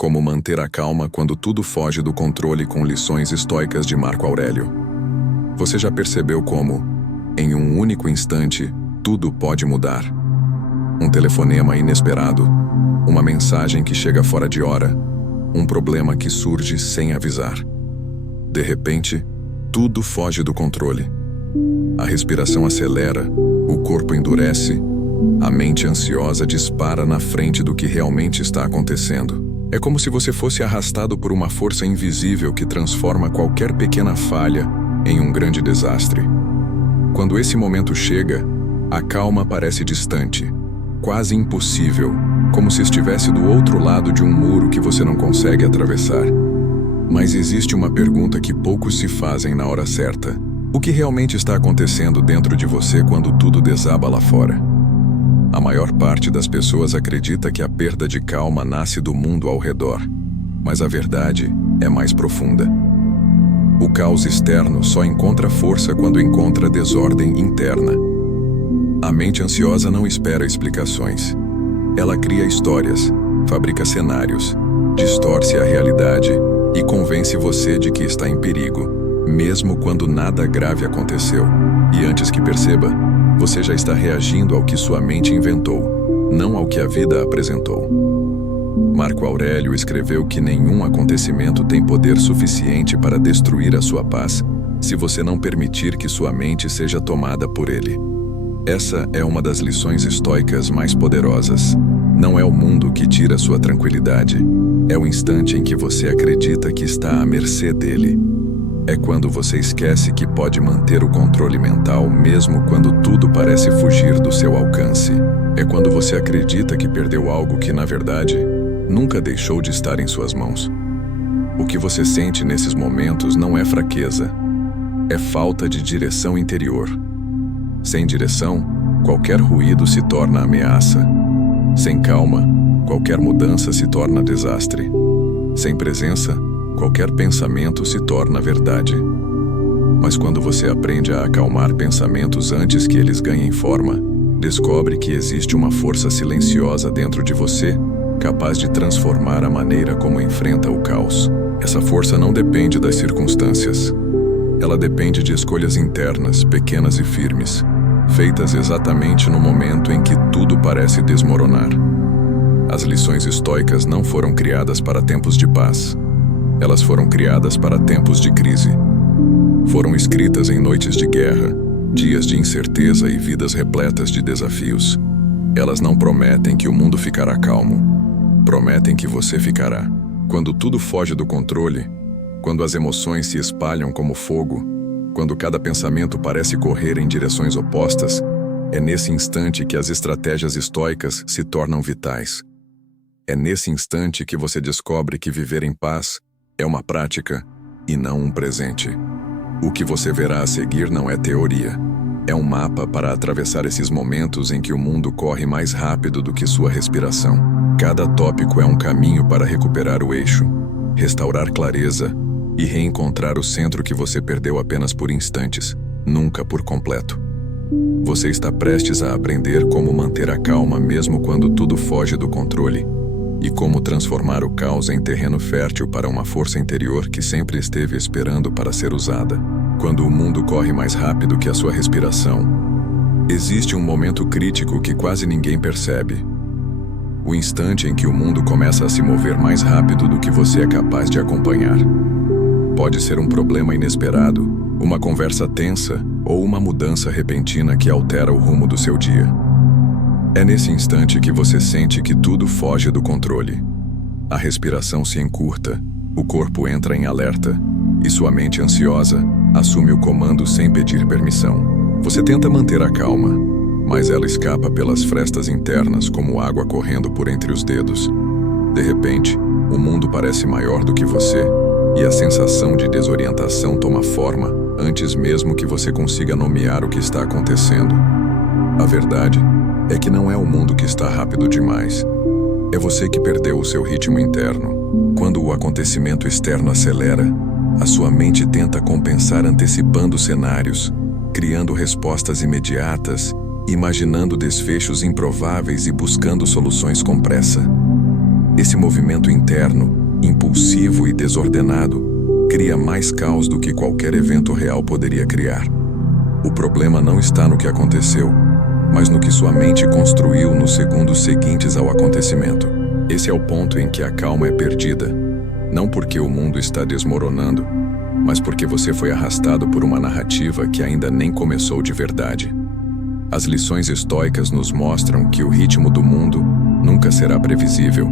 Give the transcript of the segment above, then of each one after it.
Como manter a calma quando tudo foge do controle com lições estoicas de Marco Aurélio. Você já percebeu como, em um único instante, tudo pode mudar? Um telefonema inesperado, uma mensagem que chega fora de hora, um problema que surge sem avisar. De repente, tudo foge do controle. A respiração acelera, o corpo endurece, a mente ansiosa dispara na frente do que realmente está acontecendo. É como se você fosse arrastado por uma força invisível que transforma qualquer pequena falha em um grande desastre. Quando esse momento chega, a calma parece distante, quase impossível, como se estivesse do outro lado de um muro que você não consegue atravessar. Mas existe uma pergunta que poucos se fazem na hora certa. O que realmente está acontecendo dentro de você quando tudo desaba lá fora? A maior parte das pessoas acredita que a perda de calma nasce do mundo ao redor, mas a verdade é mais profunda. O caos externo só encontra força quando encontra desordem interna. A mente ansiosa não espera explicações. Ela cria histórias, fabrica cenários, distorce a realidade e convence você de que está em perigo, mesmo quando nada grave aconteceu. E antes que perceba, você já está reagindo ao que sua mente inventou, não ao que a vida apresentou. Marco Aurélio escreveu que nenhum acontecimento tem poder suficiente para destruir a sua paz, se você não permitir que sua mente seja tomada por ele. Essa é uma das lições estoicas mais poderosas. Não é o mundo que tira sua tranquilidade, é o instante em que você acredita que está à mercê dele. É quando você esquece que pode manter o controle mental mesmo quando tudo parece fugir do seu alcance. É quando você acredita que perdeu algo que, na verdade, nunca deixou de estar em suas mãos. O que você sente nesses momentos não é fraqueza, é falta de direção interior. Sem direção, qualquer ruído se torna ameaça. Sem calma, qualquer mudança se torna desastre. Sem presença, qualquer pensamento se torna verdade. Mas quando você aprende a acalmar pensamentos antes que eles ganhem forma, descobre que existe uma força silenciosa dentro de você, capaz de transformar a maneira como enfrenta o caos. Essa força não depende das circunstâncias. Ela depende de escolhas internas, pequenas e firmes, feitas exatamente no momento em que tudo parece desmoronar. As lições estoicas não foram criadas para tempos de paz. Elas foram criadas para tempos de crise. Foram escritas em noites de guerra, dias de incerteza e vidas repletas de desafios. Elas não prometem que o mundo ficará calmo. Prometem que você ficará. Quando tudo foge do controle, quando as emoções se espalham como fogo, quando cada pensamento parece correr em direções opostas, é nesse instante que as estratégias estoicas se tornam vitais. É nesse instante que você descobre que viver em paz é uma prática e não um presente. O que você verá a seguir não é teoria. É um mapa para atravessar esses momentos em que o mundo corre mais rápido do que sua respiração. Cada tópico é um caminho para recuperar o eixo, restaurar clareza e reencontrar o centro que você perdeu apenas por instantes, nunca por completo. Você está prestes a aprender como manter a calma mesmo quando tudo foge do controle, e como transformar o caos em terreno fértil para uma força interior que sempre esteve esperando para ser usada. Quando o mundo corre mais rápido que a sua respiração, existe um momento crítico que quase ninguém percebe. O instante em que o mundo começa a se mover mais rápido do que você é capaz de acompanhar. Pode ser um problema inesperado, uma conversa tensa ou uma mudança repentina que altera o rumo do seu dia. É nesse instante que você sente que tudo foge do controle. A respiração se encurta, o corpo entra em alerta, e sua mente ansiosa assume o comando sem pedir permissão. Você tenta manter a calma, mas ela escapa pelas frestas internas como água correndo por entre os dedos. De repente, o mundo parece maior do que você, e a sensação de desorientação toma forma antes mesmo que você consiga nomear o que está acontecendo. A verdade é que não é o mundo que está rápido demais. É você que perdeu o seu ritmo interno. Quando o acontecimento externo acelera, a sua mente tenta compensar antecipando cenários, criando respostas imediatas, imaginando desfechos improváveis e buscando soluções com pressa. Esse movimento interno, impulsivo e desordenado, cria mais caos do que qualquer evento real poderia criar. O problema não está no que aconteceu, mas no que sua mente construiu nos segundos seguintes ao acontecimento. Esse é o ponto em que a calma é perdida, não porque o mundo está desmoronando, mas porque você foi arrastado por uma narrativa que ainda nem começou de verdade. As lições estoicas nos mostram que o ritmo do mundo nunca será previsível.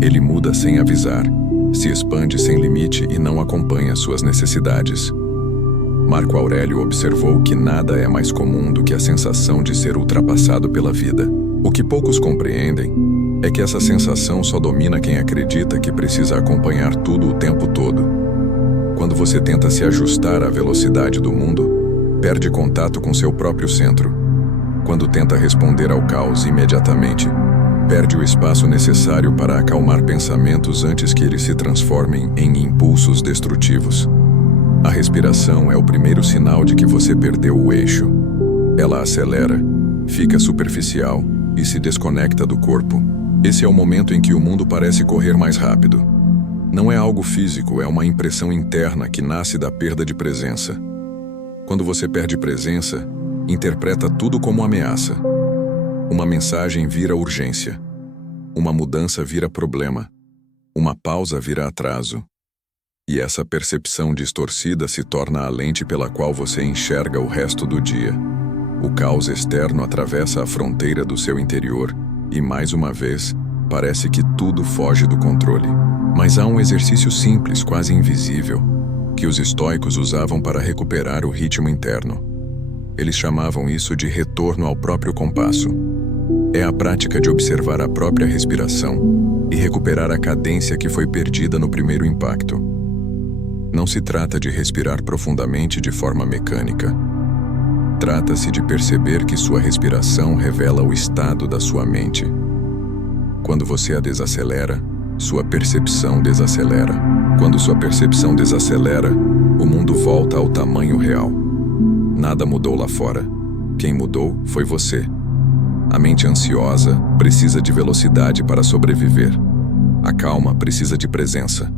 Ele muda sem avisar, se expande sem limite e não acompanha suas necessidades. Marco Aurélio observou que nada é mais comum do que a sensação de ser ultrapassado pela vida. O que poucos compreendem é que essa sensação só domina quem acredita que precisa acompanhar tudo o tempo todo. Quando você tenta se ajustar à velocidade do mundo, perde contato com seu próprio centro. Quando tenta responder ao caos imediatamente, perde o espaço necessário para acalmar pensamentos antes que eles se transformem em impulsos destrutivos. A respiração é o primeiro sinal de que você perdeu o eixo. Ela acelera, fica superficial e se desconecta do corpo. Esse é o momento em que o mundo parece correr mais rápido. Não é algo físico, é uma impressão interna que nasce da perda de presença. Quando você perde presença, interpreta tudo como ameaça. Uma mensagem vira urgência. Uma mudança vira problema. Uma pausa vira atraso. E essa percepção distorcida se torna a lente pela qual você enxerga o resto do dia. O caos externo atravessa a fronteira do seu interior e, mais uma vez, parece que tudo foge do controle. Mas há um exercício simples, quase invisível, que os estoicos usavam para recuperar o ritmo interno. Eles chamavam isso de retorno ao próprio compasso. É a prática de observar a própria respiração e recuperar a cadência que foi perdida no primeiro impacto. Não se trata de respirar profundamente de forma mecânica. Trata-se de perceber que sua respiração revela o estado da sua mente. Quando você a desacelera, sua percepção desacelera. Quando sua percepção desacelera, o mundo volta ao tamanho real. Nada mudou lá fora. Quem mudou foi você. A mente ansiosa precisa de velocidade para sobreviver. A calma precisa de presença.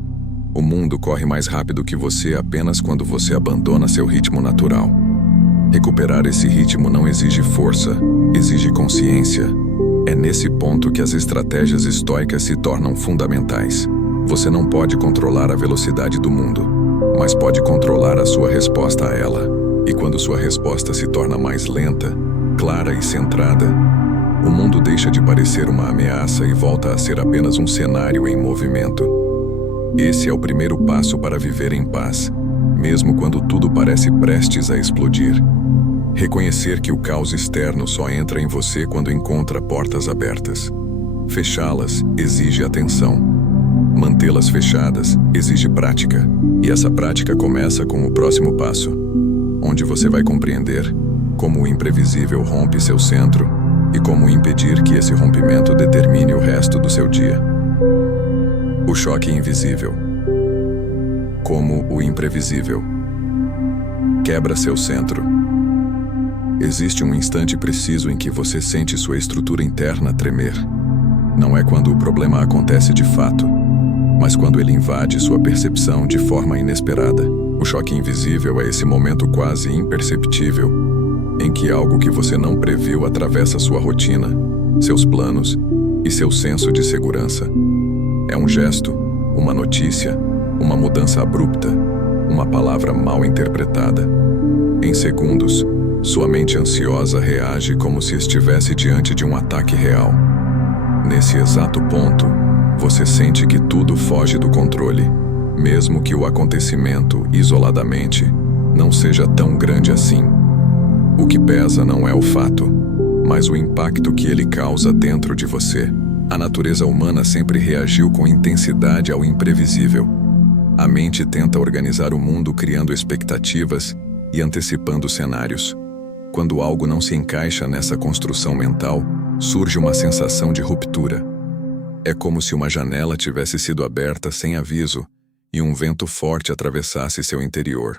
O mundo corre mais rápido que você apenas quando você abandona seu ritmo natural. Recuperar esse ritmo não exige força, exige consciência. É nesse ponto que as estratégias estoicas se tornam fundamentais. Você não pode controlar a velocidade do mundo, mas pode controlar a sua resposta a ela. E quando sua resposta se torna mais lenta, clara e centrada, o mundo deixa de parecer uma ameaça e volta a ser apenas um cenário em movimento. Esse é o primeiro passo para viver em paz, mesmo quando tudo parece prestes a explodir. Reconhecer que o caos externo só entra em você quando encontra portas abertas. Fechá-las exige atenção. Mantê-las fechadas exige prática. E essa prática começa com o próximo passo, onde você vai compreender como o imprevisível rompe seu centro e como impedir que esse rompimento determine o resto do seu dia. O choque invisível. Como o imprevisível quebra seu centro. Existe um instante preciso em que você sente sua estrutura interna tremer. Não é quando o problema acontece de fato, mas quando ele invade sua percepção de forma inesperada. O choque invisível é esse momento quase imperceptível em que algo que você não previu atravessa sua rotina, seus planos e seu senso de segurança. É um gesto, uma notícia, uma mudança abrupta, uma palavra mal interpretada. Em segundos, sua mente ansiosa reage como se estivesse diante de um ataque real. Nesse exato ponto, você sente que tudo foge do controle, mesmo que o acontecimento, isoladamente, não seja tão grande assim. O que pesa não é o fato, mas o impacto que ele causa dentro de você. A natureza humana sempre reagiu com intensidade ao imprevisível. A mente tenta organizar o mundo criando expectativas e antecipando cenários. Quando algo não se encaixa nessa construção mental, surge uma sensação de ruptura. É como se uma janela tivesse sido aberta sem aviso e um vento forte atravessasse seu interior.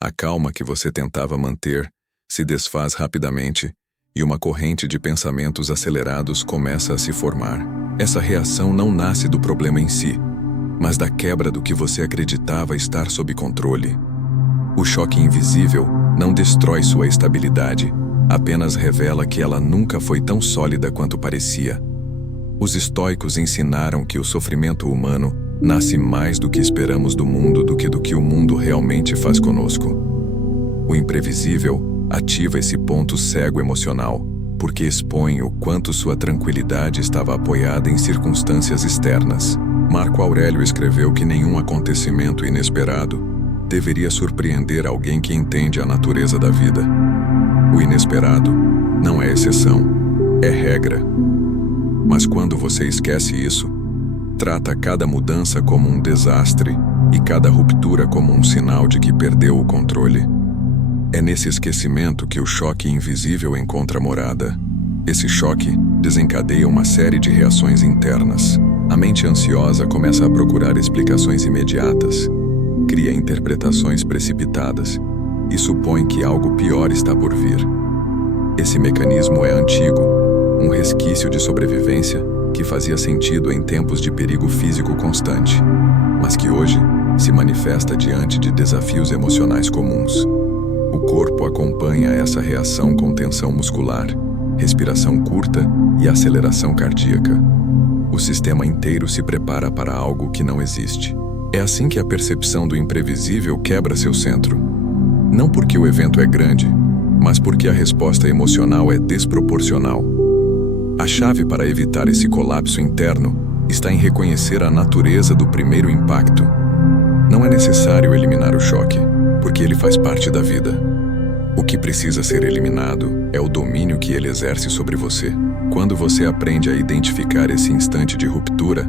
A calma que você tentava manter se desfaz rapidamente e uma corrente de pensamentos acelerados começa a se formar. Essa reação não nasce do problema em si, mas da quebra do que você acreditava estar sob controle. O choque invisível não destrói sua estabilidade, apenas revela que ela nunca foi tão sólida quanto parecia. Os estoicos ensinaram que o sofrimento humano nasce mais do que esperamos do mundo do que o mundo realmente faz conosco. O imprevisível ativa esse ponto cego emocional, porque expõe o quanto sua tranquilidade estava apoiada em circunstâncias externas. Marco Aurélio escreveu que nenhum acontecimento inesperado deveria surpreender alguém que entende a natureza da vida. O inesperado não é exceção, é regra. Mas quando você esquece isso, trata cada mudança como um desastre e cada ruptura como um sinal de que perdeu o controle. É nesse esquecimento que o choque invisível encontra morada. Esse choque desencadeia uma série de reações internas. A mente ansiosa começa a procurar explicações imediatas, cria interpretações precipitadas e supõe que algo pior está por vir. Esse mecanismo é antigo, um resquício de sobrevivência que fazia sentido em tempos de perigo físico constante, mas que hoje se manifesta diante de desafios emocionais comuns. O corpo acompanha essa reação com tensão muscular, respiração curta e aceleração cardíaca. O sistema inteiro se prepara para algo que não existe. É assim que a percepção do imprevisível quebra seu centro. Não porque o evento é grande, mas porque a resposta emocional é desproporcional. A chave para evitar esse colapso interno está em reconhecer a natureza do primeiro impacto. Não é necessário eliminar o choque, porque ele faz parte da vida. O que precisa ser eliminado é o domínio que ele exerce sobre você. Quando você aprende a identificar esse instante de ruptura,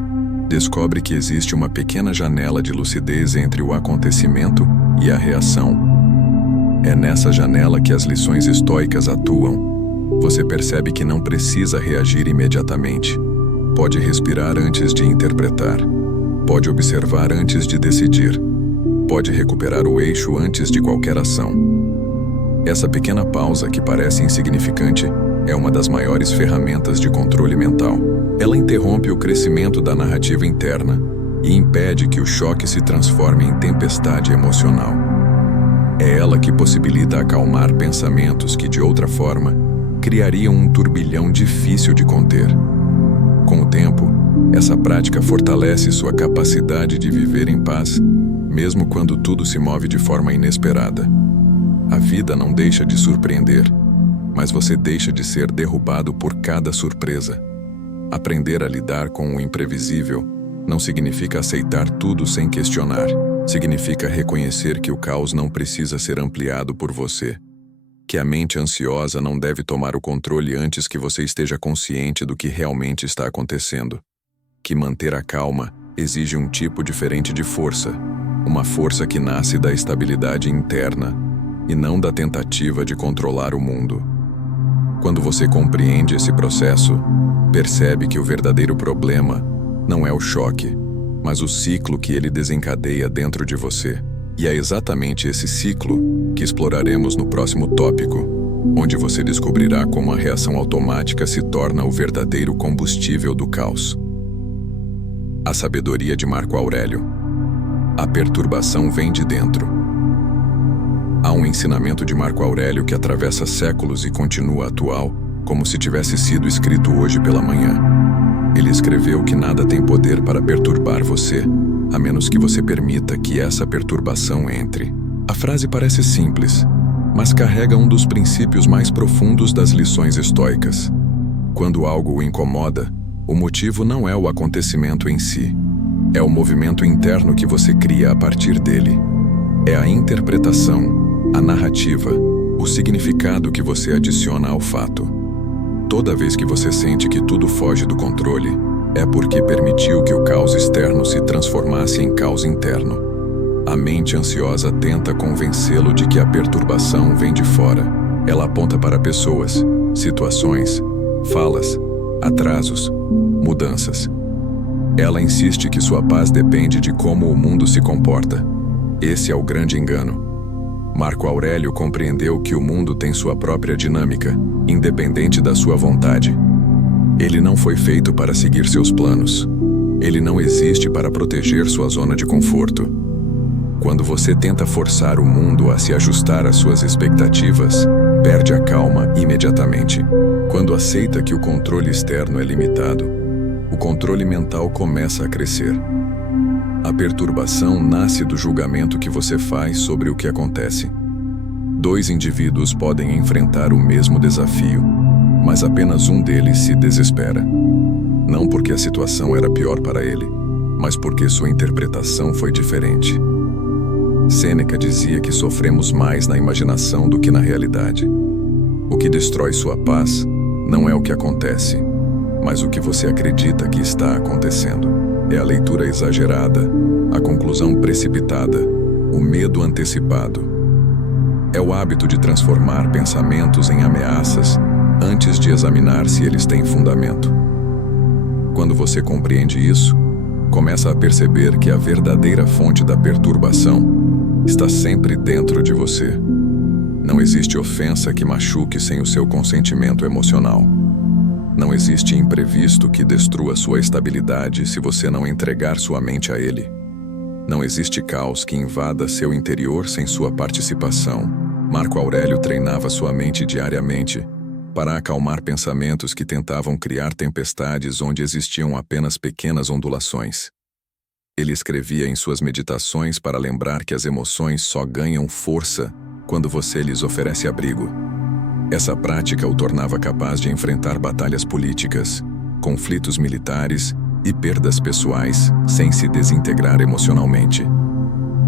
descobre que existe uma pequena janela de lucidez entre o acontecimento e a reação. É nessa janela que as lições estoicas atuam. Você percebe que não precisa reagir imediatamente. Pode respirar antes de interpretar. Pode observar antes de decidir. Pode recuperar o eixo antes de qualquer ação. Essa pequena pausa, que parece insignificante, é uma das maiores ferramentas de controle mental. Ela interrompe o crescimento da narrativa interna e impede que o choque se transforme em tempestade emocional. É ela que possibilita acalmar pensamentos que, de outra forma, criariam um turbilhão difícil de conter. Com o tempo, essa prática fortalece sua capacidade de viver em paz, mesmo quando tudo se move de forma inesperada. A vida não deixa de surpreender, mas você deixa de ser derrubado por cada surpresa. Aprender a lidar com o imprevisível não significa aceitar tudo sem questionar. Significa reconhecer que o caos não precisa ser ampliado por você. Que a mente ansiosa não deve tomar o controle antes que você esteja consciente do que realmente está acontecendo. Que manter a calma exige um tipo diferente de força, uma força que nasce da estabilidade interna e não da tentativa de controlar o mundo. Quando você compreende esse processo, percebe que o verdadeiro problema não é o choque, mas o ciclo que ele desencadeia dentro de você. E é exatamente esse ciclo que exploraremos no próximo tópico, onde você descobrirá como a reação automática se torna o verdadeiro combustível do caos. A sabedoria de Marco Aurélio. A perturbação vem de dentro. Há um ensinamento de Marco Aurélio que atravessa séculos e continua atual, como se tivesse sido escrito hoje pela manhã. Ele escreveu que nada tem poder para perturbar você, a menos que você permita que essa perturbação entre. A frase parece simples, mas carrega um dos princípios mais profundos das lições estoicas. Quando algo o incomoda, o motivo não é o acontecimento em si. É o movimento interno que você cria a partir dele. É a interpretação, a narrativa, o significado que você adiciona ao fato. Toda vez que você sente que tudo foge do controle, é porque permitiu que o caos externo se transformasse em caos interno. A mente ansiosa tenta convencê-lo de que a perturbação vem de fora. Ela aponta para pessoas, situações, falas, atrasos, mudanças. Ela insiste que sua paz depende de como o mundo se comporta. Esse é o grande engano. Marco Aurélio compreendeu que o mundo tem sua própria dinâmica, independente da sua vontade. Ele não foi feito para seguir seus planos. Ele não existe para proteger sua zona de conforto. Quando você tenta forçar o mundo a se ajustar às suas expectativas, perde a calma imediatamente. Quando aceita que o controle externo é limitado, o controle mental começa a crescer. A perturbação nasce do julgamento que você faz sobre o que acontece. Dois indivíduos podem enfrentar o mesmo desafio, mas apenas um deles se desespera. Não porque a situação era pior para ele, mas porque sua interpretação foi diferente. Sêneca dizia que sofremos mais na imaginação do que na realidade. O que destrói sua paz não é o que acontece, mas o que você acredita que está acontecendo. É a leitura exagerada, a conclusão precipitada, o medo antecipado. É o hábito de transformar pensamentos em ameaças antes de examinar se eles têm fundamento. Quando você compreende isso, começa a perceber que a verdadeira fonte da perturbação está sempre dentro de você. Não existe ofensa que machuque sem o seu consentimento emocional. Não existe imprevisto que destrua sua estabilidade se você não entregar sua mente a ele. Não existe caos que invada seu interior sem sua participação. Marco Aurélio treinava sua mente diariamente para acalmar pensamentos que tentavam criar tempestades onde existiam apenas pequenas ondulações. Ele escrevia em suas meditações para lembrar que as emoções só ganham força quando você lhes oferece abrigo. Essa prática o tornava capaz de enfrentar batalhas políticas, conflitos militares e perdas pessoais sem se desintegrar emocionalmente.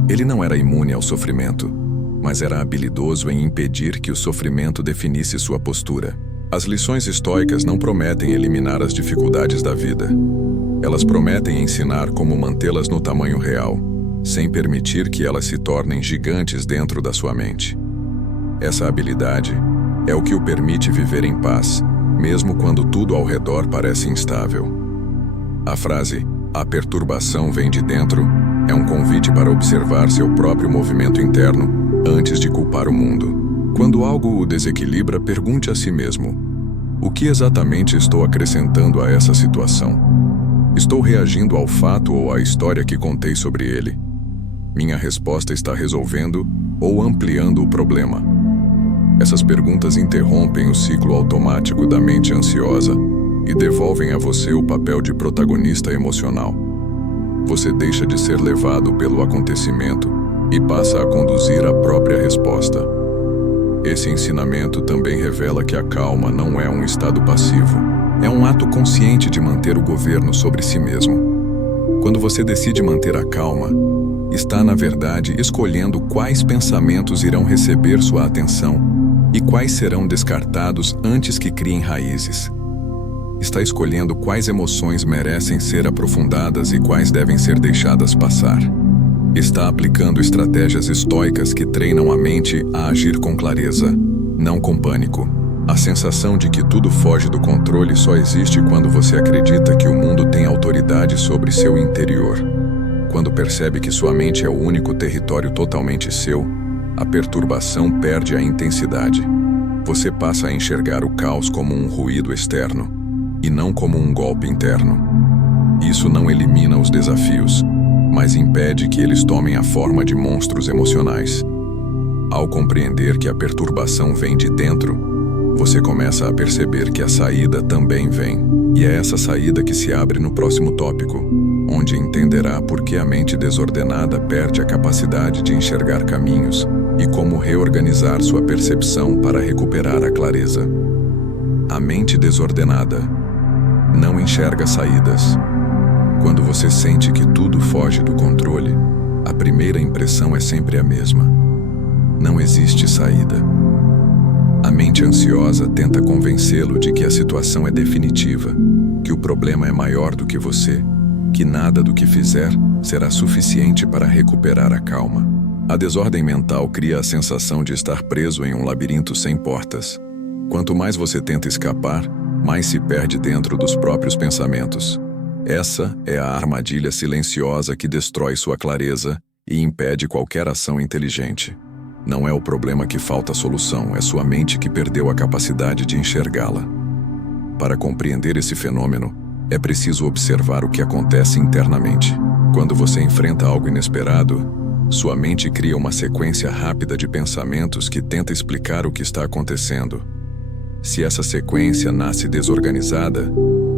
Ele não era imune ao sofrimento, mas era habilidoso em impedir que o sofrimento definisse sua postura. As lições estoicas não prometem eliminar as dificuldades da vida. Elas prometem ensinar como mantê-las no tamanho real, sem permitir que elas se tornem gigantes dentro da sua mente. Essa habilidade é o que o permite viver em paz, mesmo quando tudo ao redor parece instável. A frase, "a perturbação vem de dentro", é um convite para observar seu próprio movimento interno antes de culpar o mundo. Quando algo o desequilibra, pergunte a si mesmo: o que exatamente estou acrescentando a essa situação? Estou reagindo ao fato ou à história que contei sobre ele? Minha resposta está resolvendo ou ampliando o problema? Essas perguntas interrompem o ciclo automático da mente ansiosa e devolvem a você o papel de protagonista emocional. Você deixa de ser levado pelo acontecimento e passa a conduzir a própria resposta. Esse ensinamento também revela que a calma não é um estado passivo. É um ato consciente de manter o governo sobre si mesmo. Quando você decide manter a calma, está, na verdade, escolhendo quais pensamentos irão receber sua atenção e quais serão descartados antes que criem raízes. Está escolhendo quais emoções merecem ser aprofundadas e quais devem ser deixadas passar. Está aplicando estratégias estoicas que treinam a mente a agir com clareza, não com pânico. A sensação de que tudo foge do controle só existe quando você acredita que o mundo tem autoridade sobre seu interior. Quando percebe que sua mente é o único território totalmente seu, a perturbação perde a intensidade. Você passa a enxergar o caos como um ruído externo, e não como um golpe interno. Isso não elimina os desafios, mas impede que eles tomem a forma de monstros emocionais. Ao compreender que a perturbação vem de dentro, você começa a perceber que a saída também vem. E é essa saída que se abre no próximo tópico, onde entenderá por que a mente desordenada perde a capacidade de enxergar caminhos e como reorganizar sua percepção para recuperar a clareza. A mente desordenada não enxerga saídas. Quando você sente que tudo foge do controle, a primeira impressão é sempre a mesma. Não existe saída. A mente ansiosa tenta convencê-lo de que a situação é definitiva, que o problema é maior do que você, que nada do que fizer será suficiente para recuperar a calma. A desordem mental cria a sensação de estar preso em um labirinto sem portas. Quanto mais você tenta escapar, mais se perde dentro dos próprios pensamentos. Essa é a armadilha silenciosa que destrói sua clareza e impede qualquer ação inteligente. Não é o problema que falta solução, é sua mente que perdeu a capacidade de enxergá-la. Para compreender esse fenômeno, é preciso observar o que acontece internamente. Quando você enfrenta algo inesperado, sua mente cria uma sequência rápida de pensamentos que tenta explicar o que está acontecendo. Se essa sequência nasce desorganizada,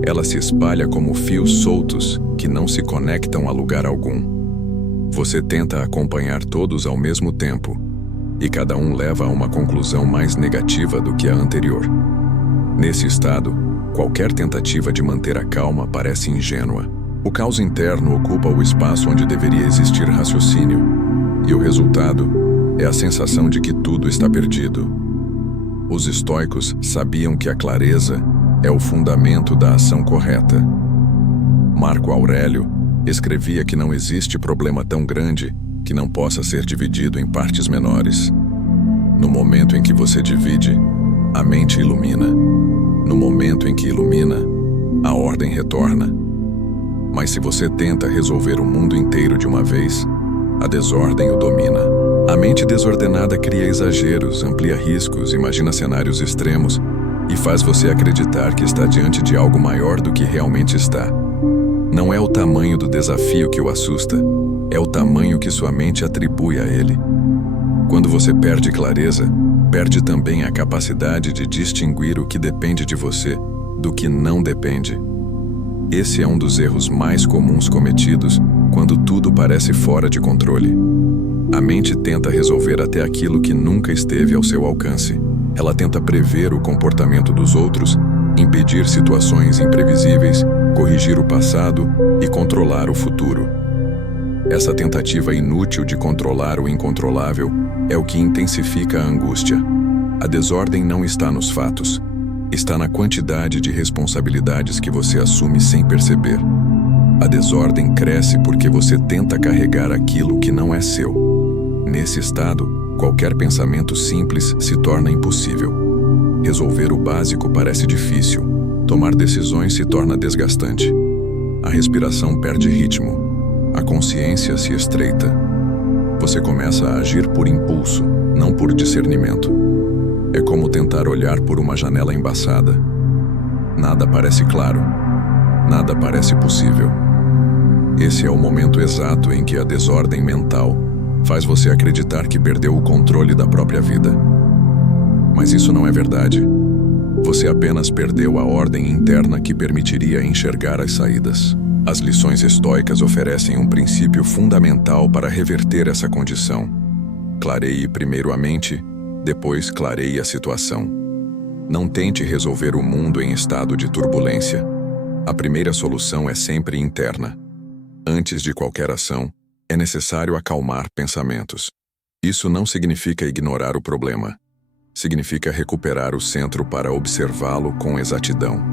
ela se espalha como fios soltos que não se conectam a lugar algum. Você tenta acompanhar todos ao mesmo tempo, e cada um leva a uma conclusão mais negativa do que a anterior. Nesse estado, qualquer tentativa de manter a calma parece ingênua. O caos interno ocupa o espaço onde deveria existir raciocínio, e o resultado é a sensação de que tudo está perdido. Os estoicos sabiam que a clareza é o fundamento da ação correta. Marco Aurélio escrevia que não existe problema tão grande que não possa ser dividido em partes menores. No momento em que você divide, a mente ilumina. No momento em que ilumina, a ordem retorna. Mas se você tenta resolver o mundo inteiro de uma vez, a desordem o domina. A mente desordenada cria exageros, amplia riscos, imagina cenários extremos e faz você acreditar que está diante de algo maior do que realmente está. Não é o tamanho do desafio que o assusta, é o tamanho que sua mente atribui a ele. Quando você perde clareza, perde também a capacidade de distinguir o que depende de você do que não depende. Esse é um dos erros mais comuns cometidos quando tudo parece fora de controle. A mente tenta resolver até aquilo que nunca esteve ao seu alcance. Ela tenta prever o comportamento dos outros, impedir situações imprevisíveis, corrigir o passado e controlar o futuro. Essa tentativa inútil de controlar o incontrolável é o que intensifica a angústia. A desordem não está nos fatos, está na quantidade de responsabilidades que você assume sem perceber. A desordem cresce porque você tenta carregar aquilo que não é seu. Nesse estado, qualquer pensamento simples se torna impossível. Resolver o básico parece difícil. Tomar decisões se torna desgastante. A respiração perde ritmo. A consciência se estreita. Você começa a agir por impulso, não por discernimento. É como tentar olhar por uma janela embaçada. Nada parece claro. Nada parece possível. Esse é o momento exato em que a desordem mental faz você acreditar que perdeu o controle da própria vida. Mas isso não é verdade. Você apenas perdeu a ordem interna que permitiria enxergar as saídas. As lições estoicas oferecem um princípio fundamental para reverter essa condição. Clareie primeiro a mente, depois clareie a situação. Não tente resolver o mundo em estado de turbulência. A primeira solução é sempre interna. Antes de qualquer ação, é necessário acalmar pensamentos. Isso não significa ignorar o problema. Significa recuperar o centro para observá-lo com exatidão.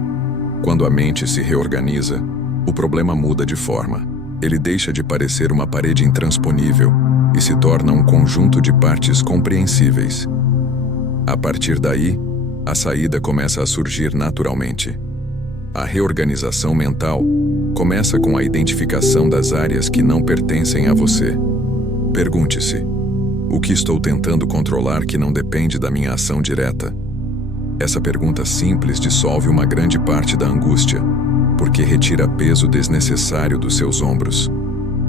Quando a mente se reorganiza, o problema muda de forma. Ele deixa de parecer uma parede intransponível e se torna um conjunto de partes compreensíveis. A partir daí, a saída começa a surgir naturalmente. A reorganização mental começa com a identificação das áreas que não pertencem a você. Pergunte-se: o que estou tentando controlar que não depende da minha ação direta? Essa pergunta simples dissolve uma grande parte da angústia, porque retira peso desnecessário dos seus ombros.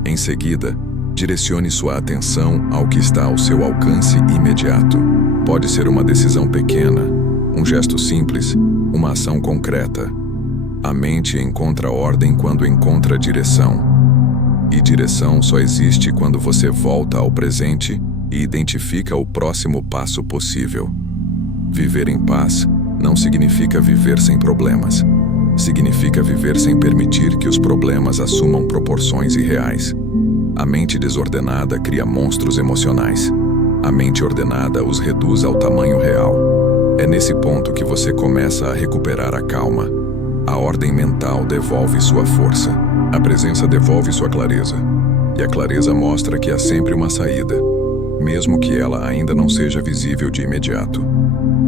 Em seguida, direcione sua atenção ao que está ao seu alcance imediato. Pode ser uma decisão pequena, um gesto simples, uma ação concreta. A mente encontra ordem quando encontra direção. E direção só existe quando você volta ao presente e identifica o próximo passo possível. Viver em paz não significa viver sem problemas. Significa viver sem permitir que os problemas assumam proporções irreais. A mente desordenada cria monstros emocionais. A mente ordenada os reduz ao tamanho real. É nesse ponto que você começa a recuperar a calma. A ordem mental devolve sua força. A presença devolve sua clareza. E a clareza mostra que há sempre uma saída, mesmo que ela ainda não seja visível de imediato.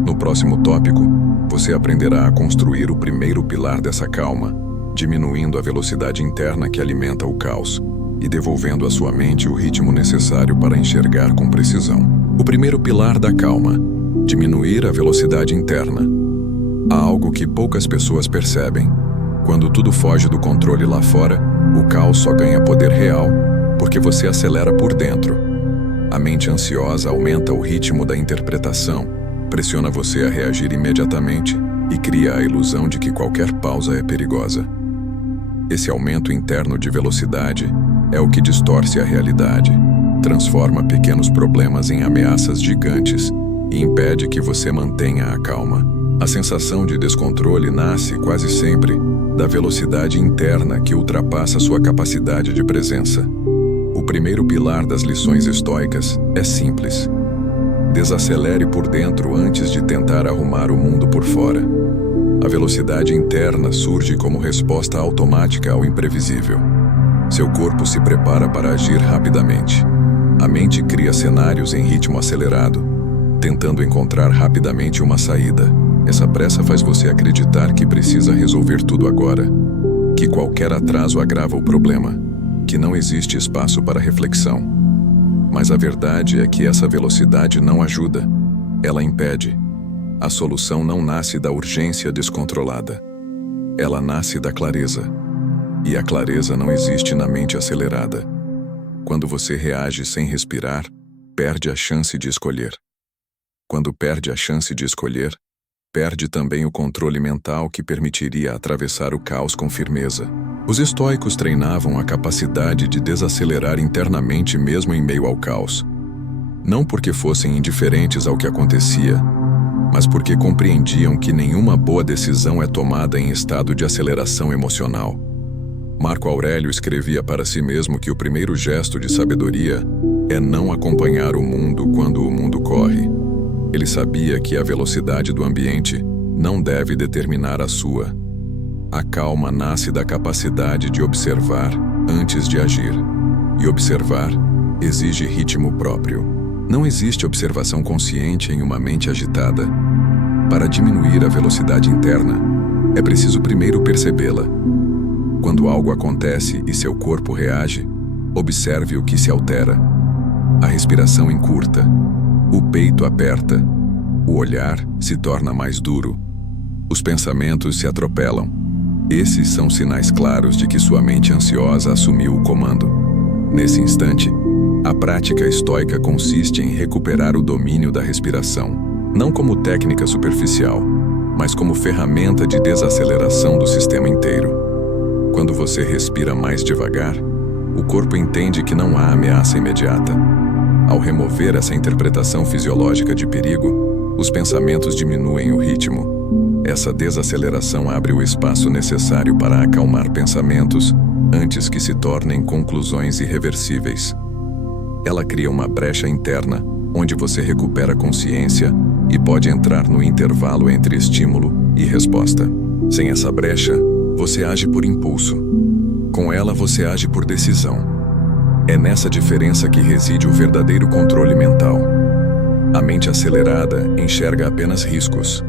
No próximo tópico, você aprenderá a construir o primeiro pilar dessa calma, diminuindo a velocidade interna que alimenta o caos e devolvendo à sua mente o ritmo necessário para enxergar com precisão. O primeiro pilar da calma: diminuir a velocidade interna. Há algo que poucas pessoas percebem. Quando tudo foge do controle lá fora, o caos só ganha poder real porque você acelera por dentro. A mente ansiosa aumenta o ritmo da interpretação, pressiona você a reagir imediatamente e cria a ilusão de que qualquer pausa é perigosa. Esse aumento interno de velocidade é o que distorce a realidade, transforma pequenos problemas em ameaças gigantes e impede que você mantenha a calma. A sensação de descontrole nasce quase sempre da velocidade interna que ultrapassa sua capacidade de presença. O primeiro pilar das lições estoicas é simples: desacelere por dentro antes de tentar arrumar o mundo por fora. A velocidade interna surge como resposta automática ao imprevisível. Seu corpo se prepara para agir rapidamente. A mente cria cenários em ritmo acelerado, tentando encontrar rapidamente uma saída. Essa pressa faz você acreditar que precisa resolver tudo agora, que qualquer atraso agrava o problema, que não existe espaço para reflexão. Mas a verdade é que essa velocidade não ajuda, ela impede. A solução não nasce da urgência descontrolada. Ela nasce da clareza. E a clareza não existe na mente acelerada. Quando você reage sem respirar, perde a chance de escolher. Quando perde a chance de escolher, perde também o controle mental que permitiria atravessar o caos com firmeza. Os estoicos treinavam a capacidade de desacelerar internamente mesmo em meio ao caos. Não porque fossem indiferentes ao que acontecia, mas porque compreendiam que nenhuma boa decisão é tomada em estado de aceleração emocional. Marco Aurélio escrevia para si mesmo que o primeiro gesto de sabedoria é não acompanhar o mundo quando o mundo corre. Ele sabia que a velocidade do ambiente não deve determinar a sua. A calma nasce da capacidade de observar antes de agir. E observar exige ritmo próprio. Não existe observação consciente em uma mente agitada. Para diminuir a velocidade interna, é preciso primeiro percebê-la. Quando algo acontece e seu corpo reage, observe o que se altera. A respiração encurta, o peito aperta, o olhar se torna mais duro, os pensamentos se atropelam. Esses são sinais claros de que sua mente ansiosa assumiu o comando. Nesse instante, a prática estoica consiste em recuperar o domínio da respiração, não como técnica superficial, mas como ferramenta de desaceleração do sistema inteiro. Quando você respira mais devagar, o corpo entende que não há ameaça imediata. Ao remover essa interpretação fisiológica de perigo, os pensamentos diminuem o ritmo. Essa desaceleração abre o espaço necessário para acalmar pensamentos antes que se tornem conclusões irreversíveis. Ela cria uma brecha interna, onde você recupera consciência e pode entrar no intervalo entre estímulo e resposta. Sem essa brecha, você age por impulso. Com ela, você age por decisão. É nessa diferença que reside o verdadeiro controle mental. A mente acelerada enxerga apenas riscos.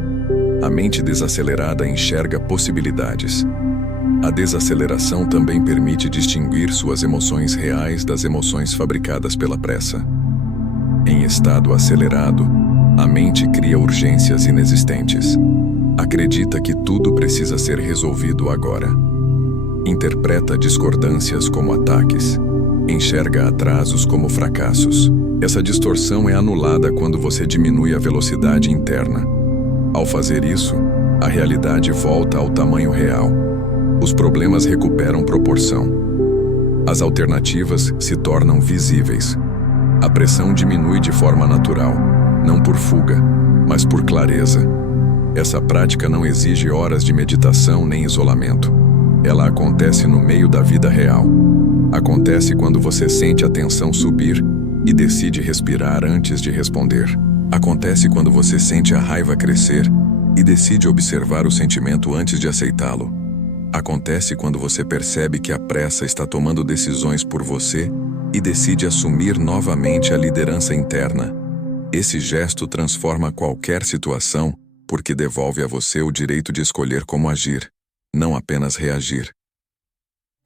A mente desacelerada enxerga possibilidades. A desaceleração também permite distinguir suas emoções reais das emoções fabricadas pela pressa. Em estado acelerado, a mente cria urgências inexistentes. Acredita que tudo precisa ser resolvido agora. Interpreta discordâncias como ataques. Enxerga atrasos como fracassos. Essa distorção é anulada quando você diminui a velocidade interna. Ao fazer isso, a realidade volta ao tamanho real. Os problemas recuperam proporção. As alternativas se tornam visíveis. A pressão diminui de forma natural, não por fuga, mas por clareza. Essa prática não exige horas de meditação nem isolamento. Ela acontece no meio da vida real. Acontece quando você sente a tensão subir e decide respirar antes de responder. Acontece quando você sente a raiva crescer e decide observar o sentimento antes de aceitá-lo. Acontece quando você percebe que a pressa está tomando decisões por você e decide assumir novamente a liderança interna. Esse gesto transforma qualquer situação porque devolve a você o direito de escolher como agir, não apenas reagir.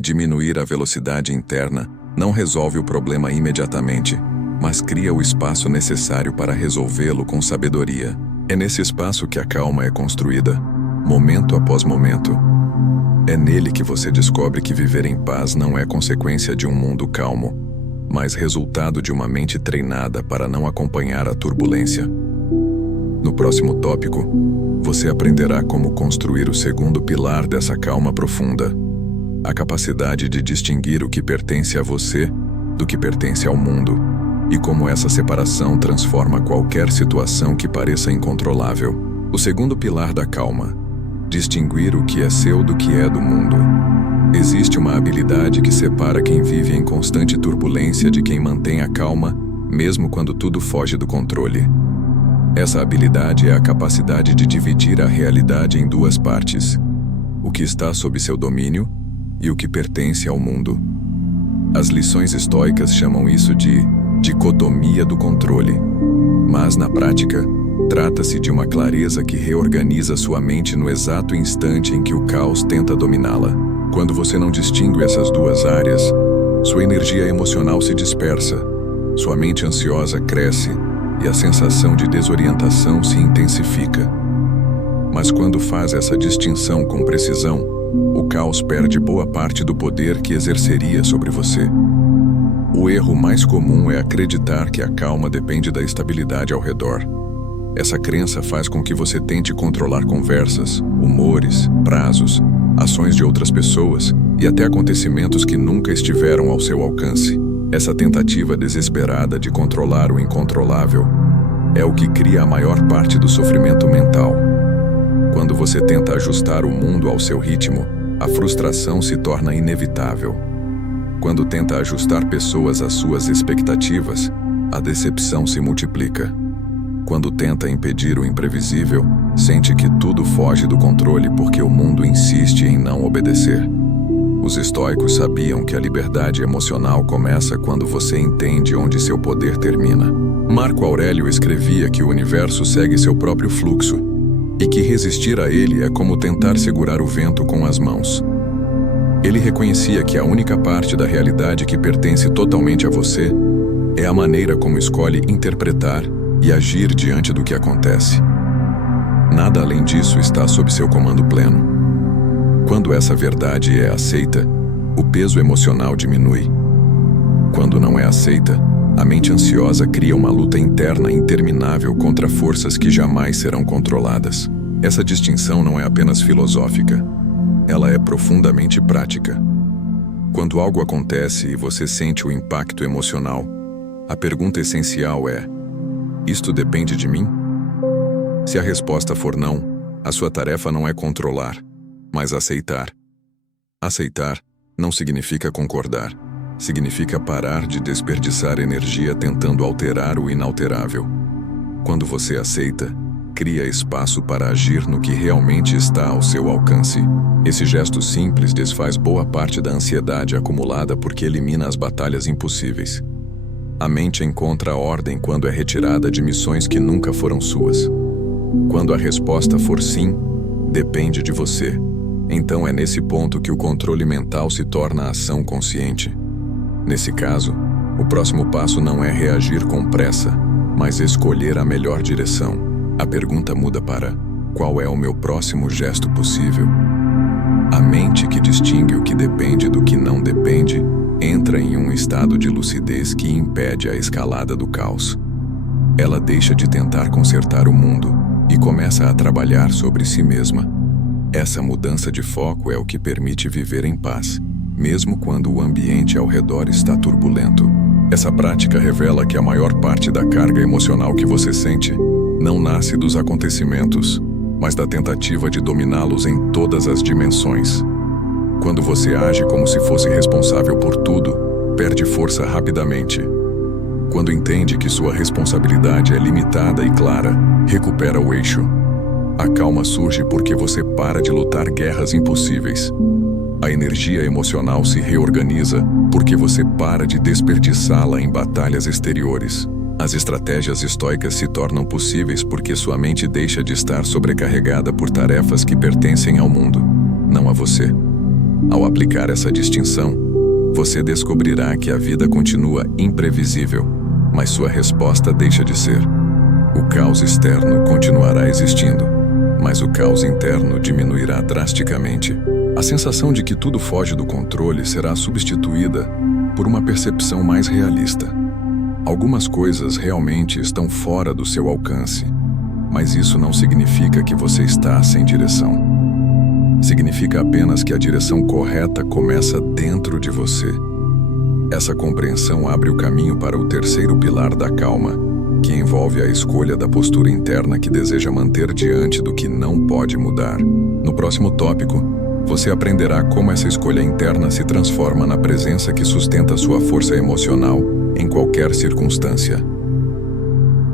Diminuir a velocidade interna não resolve o problema imediatamente, mas cria o espaço necessário para resolvê-lo com sabedoria. É nesse espaço que a calma é construída, momento após momento. É nele que você descobre que viver em paz não é consequência de um mundo calmo, mas resultado de uma mente treinada para não acompanhar a turbulência. No próximo tópico, você aprenderá como construir o segundo pilar dessa calma profunda: a capacidade de distinguir o que pertence a você do que pertence ao mundo, e como essa separação transforma qualquer situação que pareça incontrolável. O segundo pilar da calma: distinguir o que é seu do que é do mundo. Existe uma habilidade que separa quem vive em constante turbulência de quem mantém a calma, mesmo quando tudo foge do controle. Essa habilidade é a capacidade de dividir a realidade em duas partes: o que está sob seu domínio e o que pertence ao mundo. As lições estoicas chamam isso de dicotomia do controle. Mas, na prática, trata-se de uma clareza que reorganiza sua mente no exato instante em que o caos tenta dominá-la. Quando você não distingue essas duas áreas, sua energia emocional se dispersa, sua mente ansiosa cresce e a sensação de desorientação se intensifica. Mas quando faz essa distinção com precisão, o caos perde boa parte do poder que exerceria sobre você. O erro mais comum é acreditar que a calma depende da estabilidade ao redor. Essa crença faz com que você tente controlar conversas, humores, prazos, ações de outras pessoas e até acontecimentos que nunca estiveram ao seu alcance. Essa tentativa desesperada de controlar o incontrolável é o que cria a maior parte do sofrimento mental. Quando você tenta ajustar o mundo ao seu ritmo, a frustração se torna inevitável. Quando tenta ajustar pessoas às suas expectativas, a decepção se multiplica. Quando tenta impedir o imprevisível, sente que tudo foge do controle porque o mundo insiste em não obedecer. Os estoicos sabiam que a liberdade emocional começa quando você entende onde seu poder termina. Marco Aurélio escrevia que o universo segue seu próprio fluxo e que resistir a ele é como tentar segurar o vento com as mãos. Ele reconhecia que a única parte da realidade que pertence totalmente a você é a maneira como escolhe interpretar e agir diante do que acontece. Nada além disso está sob seu comando pleno. Quando essa verdade é aceita, o peso emocional diminui. Quando não é aceita, a mente ansiosa cria uma luta interna interminável contra forças que jamais serão controladas. Essa distinção não é apenas filosófica, ela é profundamente prática. Quando algo acontece e você sente o impacto emocional, a pergunta essencial é: isto depende de mim? Se a resposta for não, a sua tarefa não é controlar, mas aceitar. Aceitar não significa concordar, significa parar de desperdiçar energia tentando alterar o inalterável. Quando você aceita, cria espaço para agir no que realmente está ao seu alcance. Esse gesto simples desfaz boa parte da ansiedade acumulada porque elimina as batalhas impossíveis. A mente encontra a ordem quando é retirada de missões que nunca foram suas. Quando a resposta for sim, depende de você. Então é nesse ponto que o controle mental se torna ação consciente. Nesse caso, o próximo passo não é reagir com pressa, mas escolher a melhor direção. A pergunta muda para: qual é o meu próximo gesto possível? A mente que distingue o que depende do que não depende entra em um estado de lucidez que impede a escalada do caos. Ela deixa de tentar consertar o mundo e começa a trabalhar sobre si mesma. Essa mudança de foco é o que permite viver em paz, mesmo quando o ambiente ao redor está turbulento. Essa prática revela que a maior parte da carga emocional que você sente não nasce dos acontecimentos, mas da tentativa de dominá-los em todas as dimensões. Quando você age como se fosse responsável por tudo, perde força rapidamente. Quando entende que sua responsabilidade é limitada e clara, recupera o eixo. A calma surge porque você para de lutar guerras impossíveis. A energia emocional se reorganiza porque você para de desperdiçá-la em batalhas exteriores. As estratégias estoicas se tornam possíveis porque sua mente deixa de estar sobrecarregada por tarefas que pertencem ao mundo, não a você. Ao aplicar essa distinção, você descobrirá que a vida continua imprevisível, mas sua resposta deixa de ser. O caos externo continuará existindo, mas o caos interno diminuirá drasticamente. A sensação de que tudo foge do controle será substituída por uma percepção mais realista. Algumas coisas realmente estão fora do seu alcance, mas isso não significa que você está sem direção. Significa apenas que a direção correta começa dentro de você. Essa compreensão abre o caminho para o terceiro pilar da calma, que envolve a escolha da postura interna que deseja manter diante do que não pode mudar. No próximo tópico, você aprenderá como essa escolha interna se transforma na presença que sustenta sua força emocional em qualquer circunstância.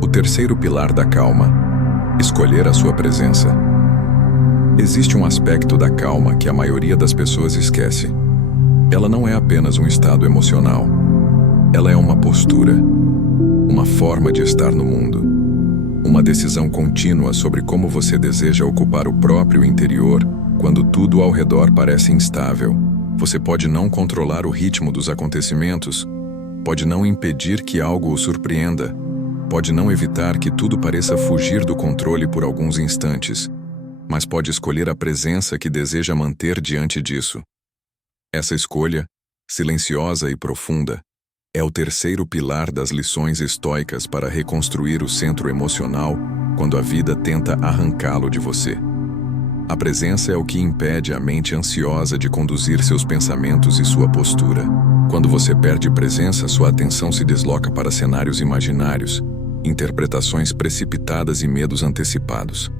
O terceiro pilar da calma: escolher a sua presença. Existe um aspecto da calma que a maioria das pessoas esquece. Ela não é apenas um estado emocional. Ela é uma postura, uma forma de estar no mundo, uma decisão contínua sobre como você deseja ocupar o próprio interior quando tudo ao redor parece instável. Você pode não controlar o ritmo dos acontecimentos, pode não impedir que algo o surpreenda, pode não evitar que tudo pareça fugir do controle por alguns instantes, mas pode escolher a presença que deseja manter diante disso. Essa escolha, silenciosa e profunda, é o terceiro pilar das lições estoicas para reconstruir o centro emocional quando a vida tenta arrancá-lo de você. A presença é o que impede a mente ansiosa de conduzir seus pensamentos e sua postura. Quando você perde presença, sua atenção se desloca para cenários imaginários, interpretações precipitadas e medos antecipados.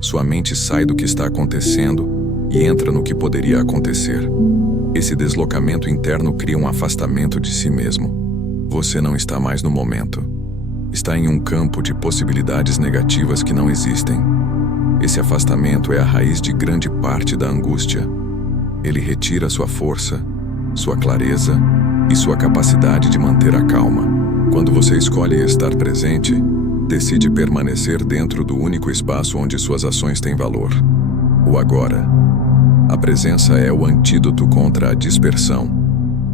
Sua mente sai do que está acontecendo e entra no que poderia acontecer. Esse deslocamento interno cria um afastamento de si mesmo. Você não está mais no momento. Está em um campo de possibilidades negativas que não existem. Esse afastamento é a raiz de grande parte da angústia. Ele retira sua força, sua clareza e sua capacidade de manter a calma. Quando você escolhe estar presente, decide permanecer dentro do único espaço onde suas ações têm valor: o agora. A presença é o antídoto contra a dispersão.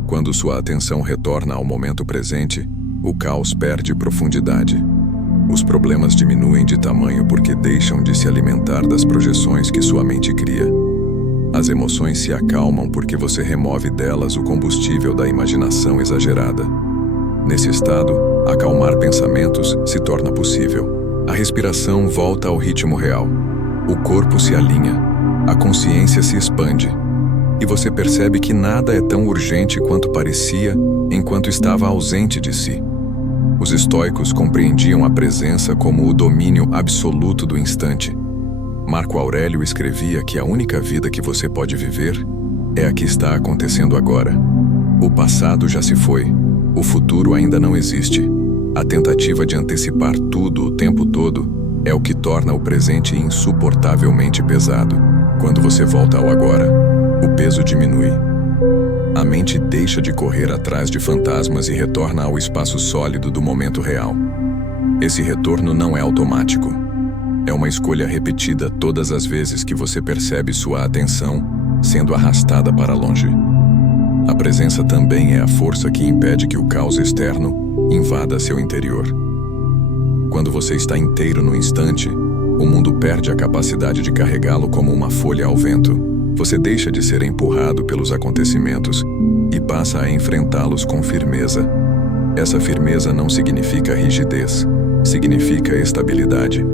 Quando sua atenção retorna ao momento presente, o caos perde profundidade. Os problemas diminuem de tamanho porque deixam de se alimentar das projeções que sua mente cria. As emoções se acalmam porque você remove delas o combustível da imaginação exagerada. Nesse estado, acalmar pensamentos se torna possível. A respiração volta ao ritmo real. O corpo se alinha. A consciência se expande. E você percebe que nada é tão urgente quanto parecia enquanto estava ausente de si. Os estoicos compreendiam a presença como o domínio absoluto do instante. Marco Aurélio escrevia que a única vida que você pode viver é a que está acontecendo agora. O passado já se foi. O futuro ainda não existe. A tentativa de antecipar tudo o tempo todo é o que torna o presente insuportavelmente pesado. Quando você volta ao agora, o peso diminui. A mente deixa de correr atrás de fantasmas e retorna ao espaço sólido do momento real. Esse retorno não é automático. É uma escolha repetida todas as vezes que você percebe sua atenção sendo arrastada para longe. A presença também é a força que impede que o caos externo invada seu interior. Quando você está inteiro no instante, o mundo perde a capacidade de carregá-lo como uma folha ao vento. Você deixa de ser empurrado pelos acontecimentos e passa a enfrentá-los com firmeza. Essa firmeza não significa rigidez, significa estabilidade.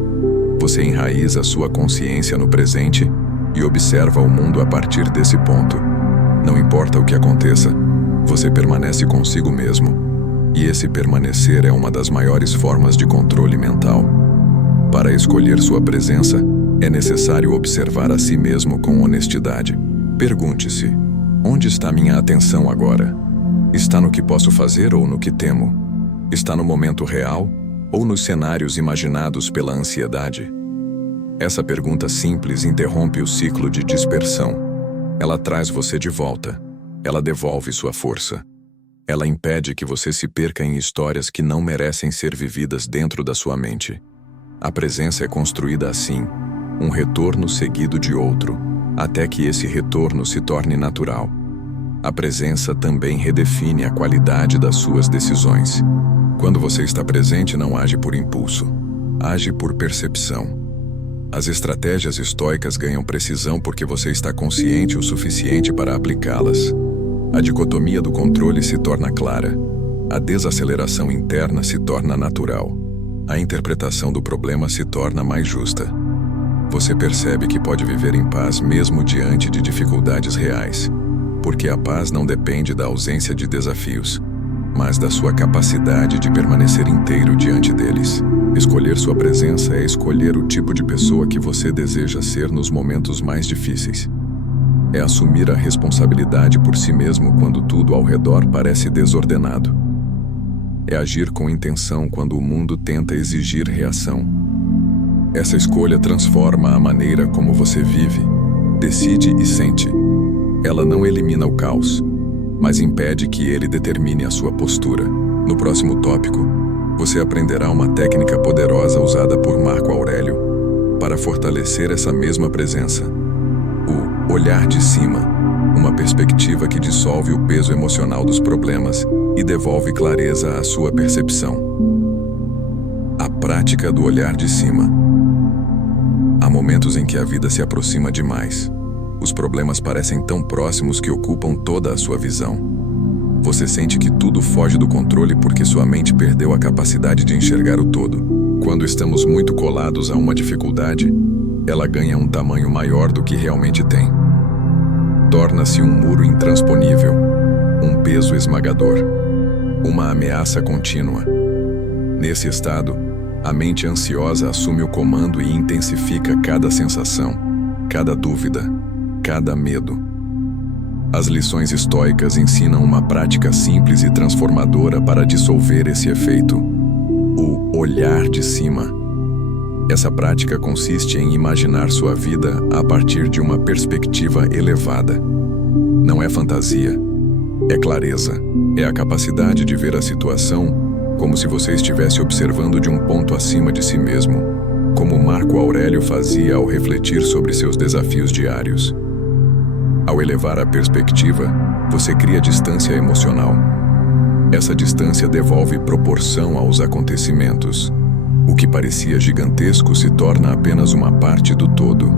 Você enraiza sua consciência no presente e observa o mundo a partir desse ponto. Não importa o que aconteça, você permanece consigo mesmo. E esse permanecer é uma das maiores formas de controle mental. Para escolher sua presença, é necessário observar a si mesmo com honestidade. Pergunte-se: onde está minha atenção agora? Está no que posso fazer ou no que temo? Está no momento real ou nos cenários imaginados pela ansiedade? Essa pergunta simples interrompe o ciclo de dispersão. Ela traz você de volta. Ela devolve sua força. Ela impede que você se perca em histórias que não merecem ser vividas dentro da sua mente. A presença é construída assim, um retorno seguido de outro, até que esse retorno se torne natural. A presença também redefine a qualidade das suas decisões. Quando você está presente, não age por impulso, age por percepção. As estratégias estoicas ganham precisão porque você está consciente o suficiente para aplicá-las. A dicotomia do controle se torna clara. A desaceleração interna se torna natural. A interpretação do problema se torna mais justa. Você percebe que pode viver em paz mesmo diante de dificuldades reais, porque a paz não depende da ausência de desafios, mas da sua capacidade de permanecer inteiro diante deles. Escolher sua presença é escolher o tipo de pessoa que você deseja ser nos momentos mais difíceis. É assumir a responsabilidade por si mesmo quando tudo ao redor parece desordenado. É agir com intenção quando o mundo tenta exigir reação. Essa escolha transforma a maneira como você vive, decide e sente. Ela não elimina o caos, mas impede que ele determine a sua postura. No próximo tópico, você aprenderá uma técnica poderosa usada por Marco Aurélio para fortalecer essa mesma presença. O olhar de cima, uma perspectiva que dissolve o peso emocional dos problemas e devolve clareza à sua percepção. A prática do olhar de cima. Há momentos em que a vida se aproxima demais. Os problemas parecem tão próximos que ocupam toda a sua visão. Você sente que tudo foge do controle porque sua mente perdeu a capacidade de enxergar o todo. Quando estamos muito colados a uma dificuldade, ela ganha um tamanho maior do que realmente tem. Torna-se um muro intransponível, um peso esmagador, uma ameaça contínua. Nesse estado, a mente ansiosa assume o comando e intensifica cada sensação, cada dúvida, cada medo. As lições estoicas ensinam uma prática simples e transformadora para dissolver esse efeito: o olhar de cima. Essa prática consiste em imaginar sua vida a partir de uma perspectiva elevada. Não é fantasia, é clareza, é a capacidade de ver a situação como se você estivesse observando de um ponto acima de si mesmo, como Marco Aurélio fazia ao refletir sobre seus desafios diários. Ao elevar a perspectiva, você cria distância emocional. Essa distância devolve proporção aos acontecimentos. O que parecia gigantesco se torna apenas uma parte do todo.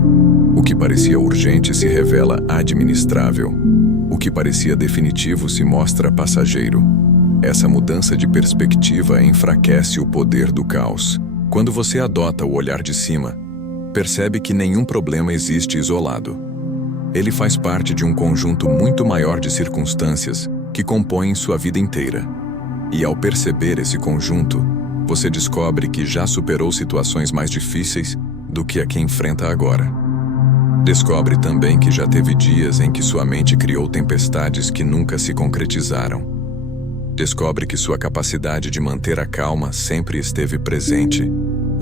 O que parecia urgente se revela administrável. O que parecia definitivo se mostra passageiro. Essa mudança de perspectiva enfraquece o poder do caos. Quando você adota o olhar de cima, percebe que nenhum problema existe isolado. Ele faz parte de um conjunto muito maior de circunstâncias que compõem sua vida inteira. E ao perceber esse conjunto, você descobre que já superou situações mais difíceis do que a que enfrenta agora. Descobre também que já teve dias em que sua mente criou tempestades que nunca se concretizaram. Descobre que sua capacidade de manter a calma sempre esteve presente,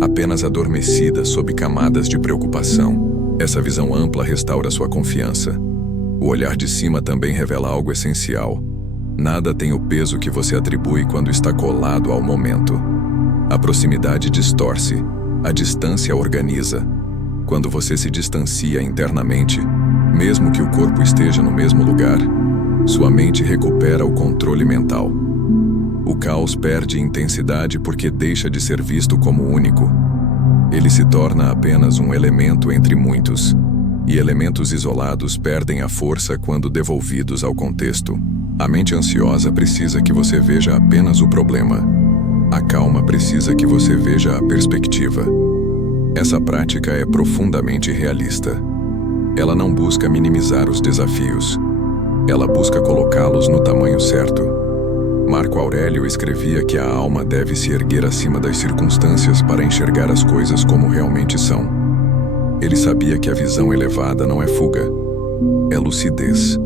apenas adormecida sob camadas de preocupação. Essa visão ampla restaura sua confiança. O olhar de cima também revela algo essencial. Nada tem o peso que você atribui quando está colado ao momento. A proximidade distorce, a distância organiza. Quando você se distancia internamente, mesmo que o corpo esteja no mesmo lugar, sua mente recupera o controle mental. O caos perde intensidade porque deixa de ser visto como único. Ele se torna apenas um elemento entre muitos, e elementos isolados perdem a força quando devolvidos ao contexto. A mente ansiosa precisa que você veja apenas o problema. A calma precisa que você veja a perspectiva. Essa prática é profundamente realista. Ela não busca minimizar os desafios. Ela busca colocá-los no tamanho certo. Marco Aurélio escrevia que a alma deve se erguer acima das circunstâncias para enxergar as coisas como realmente são. Ele sabia que a visão elevada não é fuga, é lucidez.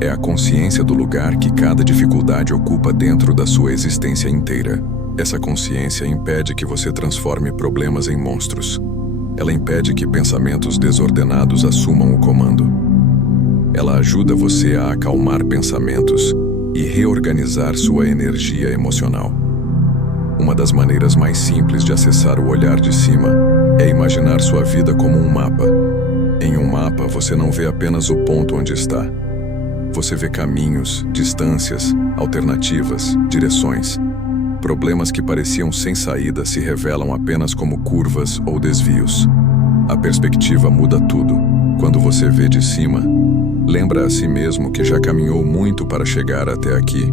É a consciência do lugar que cada dificuldade ocupa dentro da sua existência inteira. Essa consciência impede que você transforme problemas em monstros. Ela impede que pensamentos desordenados assumam o comando. Ela ajuda você a acalmar pensamentos e reorganizar sua energia emocional. Uma das maneiras mais simples de acessar o olhar de cima é imaginar sua vida como um mapa. Em um mapa, você não vê apenas o ponto onde está. Você vê caminhos, distâncias, alternativas, direções. problemas que pareciam sem saída se revelam apenas como curvas ou desvios. A perspectiva muda tudo. Quando você vê de cima, lembra a si mesmo que já caminhou muito para chegar até aqui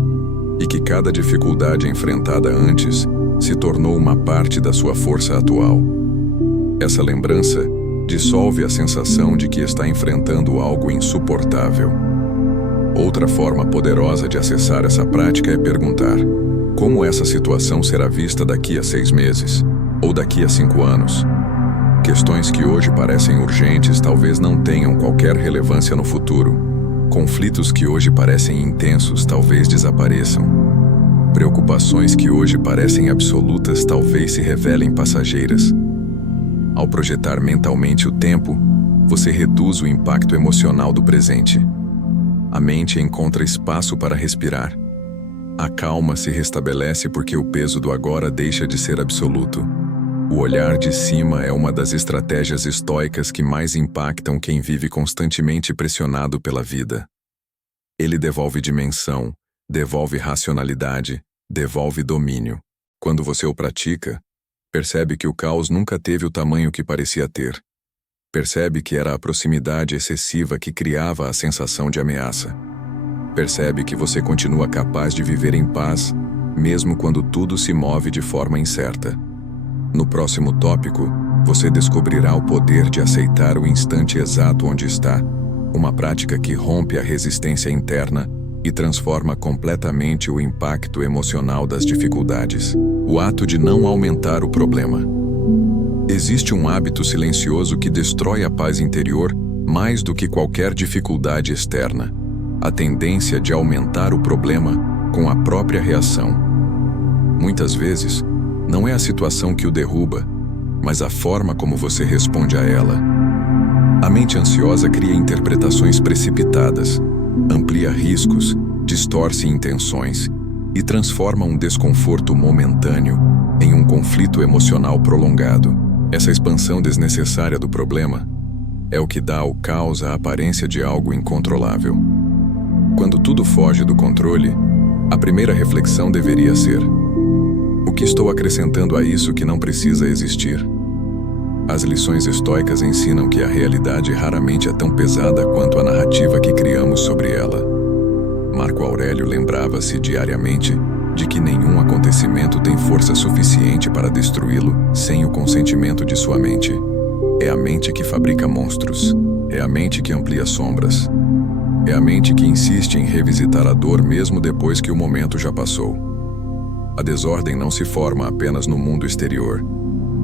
e que cada dificuldade enfrentada antes se tornou uma parte da sua força atual. Essa lembrança dissolve a sensação de que está enfrentando algo insuportável. Outra forma poderosa de acessar essa prática é perguntar: como essa situação será vista daqui a 6 meses? Ou daqui a 5 anos? Questões que hoje parecem urgentes talvez não tenham qualquer relevância no futuro. Conflitos que hoje parecem intensos talvez desapareçam. Preocupações que hoje parecem absolutas talvez se revelem passageiras. Ao projetar mentalmente o tempo, você reduz o impacto emocional do presente. A mente encontra espaço para respirar. A calma se restabelece porque o peso do agora deixa de ser absoluto. O olhar de cima é uma das estratégias estoicas que mais impactam quem vive constantemente pressionado pela vida. Ele devolve dimensão, devolve racionalidade, devolve domínio. Quando você o pratica, percebe que o caos nunca teve o tamanho que parecia ter. Percebe que era a proximidade excessiva que criava a sensação de ameaça. Percebe que você continua capaz de viver em paz, mesmo quando tudo se move de forma incerta. No próximo tópico, você descobrirá o poder de aceitar o instante exato onde está, uma prática que rompe a resistência interna e transforma completamente o impacto emocional das dificuldades. O ato de não aumentar o problema. Existe um hábito silencioso que destrói a paz interior mais do que qualquer dificuldade externa: a tendência de aumentar o problema com a própria reação. Muitas vezes, não é a situação que o derruba, mas a forma como você responde a ela. A mente ansiosa cria interpretações precipitadas, amplia riscos, distorce intenções e transforma um desconforto momentâneo em um conflito emocional prolongado. Essa expansão desnecessária do problema é o que dá ao caos a aparência de algo incontrolável. Quando tudo foge do controle, a primeira reflexão deveria ser: o que estou acrescentando a isso que não precisa existir? As lições estoicas ensinam que a realidade raramente é tão pesada quanto a narrativa que criamos sobre ela. Marco Aurélio lembrava-se diariamente de que nenhum acontecimento tem força suficiente para destruí-lo sem o consentimento de sua mente. É a mente que fabrica monstros. É a mente que amplia sombras. É a mente que insiste em revisitar a dor mesmo depois que o momento já passou. A desordem não se forma apenas no mundo exterior.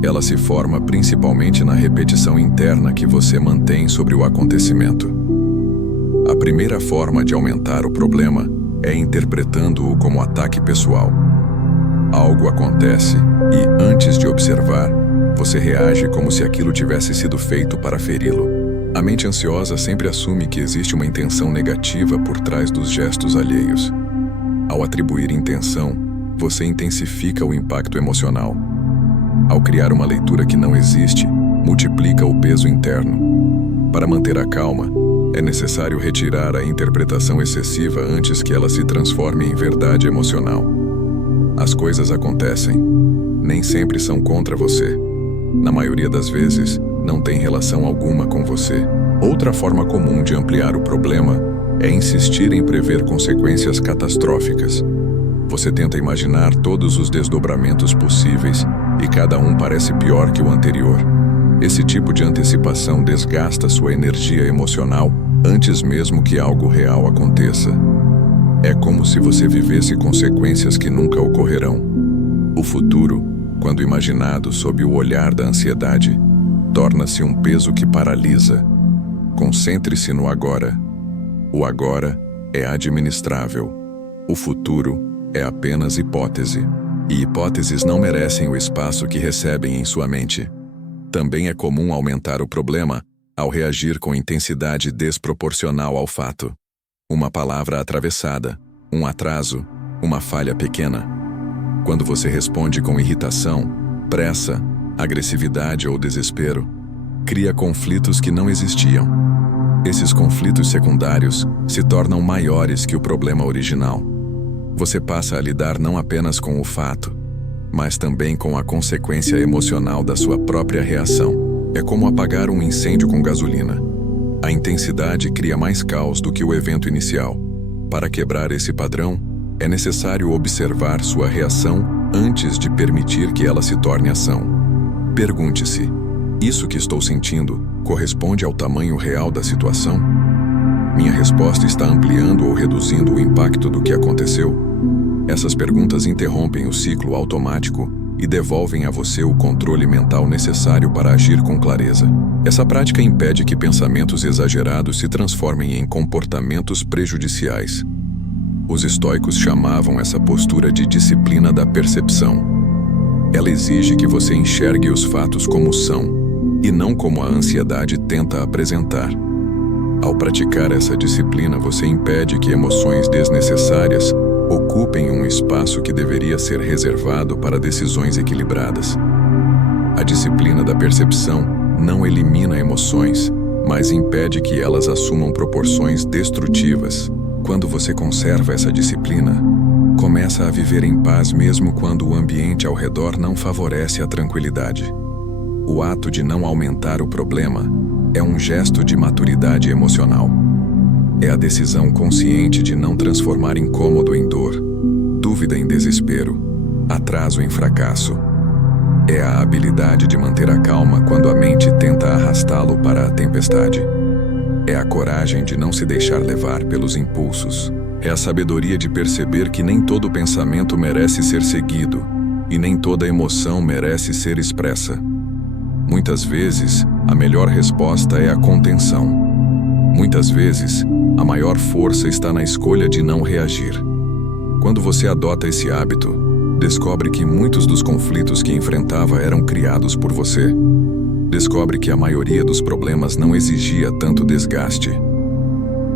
Ela se forma principalmente na repetição interna que você mantém sobre o acontecimento. A primeira forma de aumentar o problema é interpretando-o como ataque pessoal. Algo acontece e, antes de observar, você reage como se aquilo tivesse sido feito para feri-lo. A mente ansiosa sempre assume que existe uma intenção negativa por trás dos gestos alheios. Ao atribuir intenção, você intensifica o impacto emocional. Ao criar uma leitura que não existe, multiplica o peso interno. Para manter a calma, é necessário retirar a interpretação excessiva antes que ela se transforme em verdade emocional. As coisas acontecem. Nem sempre são contra você. Na maioria das vezes, não tem relação alguma com você. Outra forma comum de ampliar o problema é insistir em prever consequências catastróficas. Você tenta imaginar todos os desdobramentos possíveis e cada um parece pior que o anterior. Esse tipo de antecipação desgasta sua energia emocional antes mesmo que algo real aconteça. É como se você vivesse consequências que nunca ocorrerão. O futuro, quando imaginado sob o olhar da ansiedade, torna-se um peso que paralisa. Concentre-se no agora. O agora é administrável. O futuro é apenas hipótese. E hipóteses não merecem o espaço que recebem em sua mente. Também é comum aumentar o problema ao reagir com intensidade desproporcional ao fato. Uma palavra atravessada, um atraso, uma falha pequena. Quando você responde com irritação, pressa, agressividade ou desespero, cria conflitos que não existiam. Esses conflitos secundários se tornam maiores que o problema original. Você passa a lidar não apenas com o fato, mas também com a consequência emocional da sua própria reação. É como apagar um incêndio com gasolina. A intensidade cria mais caos do que o evento inicial. Para quebrar esse padrão, é necessário observar sua reação antes de permitir que ela se torne ação. Pergunte-se: isso que estou sentindo corresponde ao tamanho real da situação? Minha resposta está ampliando ou reduzindo o impacto do que aconteceu? Essas perguntas interrompem o ciclo automático e devolvem a você o controle mental necessário para agir com clareza. Essa prática impede que pensamentos exagerados se transformem em comportamentos prejudiciais. Os estoicos chamavam essa postura de disciplina da percepção. Ela exige que você enxergue os fatos como são, e não como a ansiedade tenta apresentar. Ao praticar essa disciplina, você impede que emoções desnecessárias ocupem um espaço que deveria ser reservado para decisões equilibradas. A disciplina da percepção não elimina emoções, mas impede que elas assumam proporções destrutivas. Quando você conserva essa disciplina, começa a viver em paz mesmo quando o ambiente ao redor não favorece a tranquilidade. O ato de não aumentar o problema é um gesto de maturidade emocional. É a decisão consciente de não transformar incômodo em dor, dúvida em desespero, atraso em fracasso. É a habilidade de manter a calma quando a mente tenta arrastá-lo para a tempestade. É a coragem de não se deixar levar pelos impulsos. É a sabedoria de perceber que nem todo pensamento merece ser seguido e nem toda emoção merece ser expressa. Muitas vezes, a melhor resposta é a contenção. Muitas vezes, a maior força está na escolha de não reagir. Quando você adota esse hábito, descobre que muitos dos conflitos que enfrentava eram criados por você. Descobre que a maioria dos problemas não exigia tanto desgaste.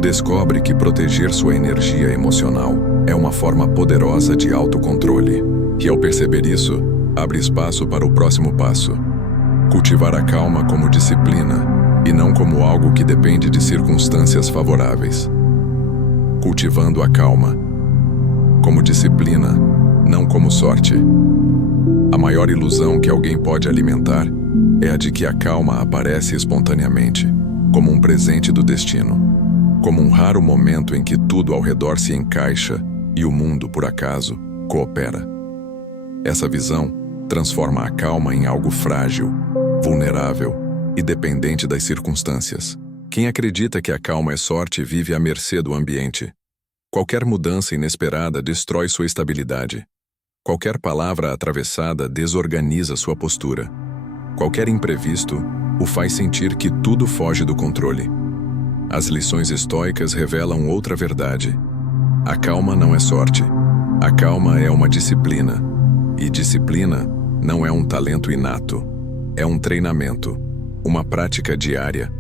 Descobre que proteger sua energia emocional é uma forma poderosa de autocontrole. E ao perceber isso, abre espaço para o próximo passo: cultivar a calma como disciplina e não como algo que depende de circunstâncias favoráveis. Cultivando a calma como disciplina, não como sorte. A maior ilusão que alguém pode alimentar é a de que a calma aparece espontaneamente, como um presente do destino, como um raro momento em que tudo ao redor se encaixa e o mundo, por acaso, coopera. Essa visão transforma a calma em algo frágil, vulnerável e dependente das circunstâncias. Quem acredita que a calma é sorte vive à mercê do ambiente. Qualquer mudança inesperada destrói sua estabilidade. Qualquer palavra atravessada desorganiza sua postura. Qualquer imprevisto o faz sentir que tudo foge do controle. As lições estoicas revelam outra verdade. A calma não é sorte. A calma é uma disciplina. E disciplina não é um talento inato. É um treinamento, uma prática diária,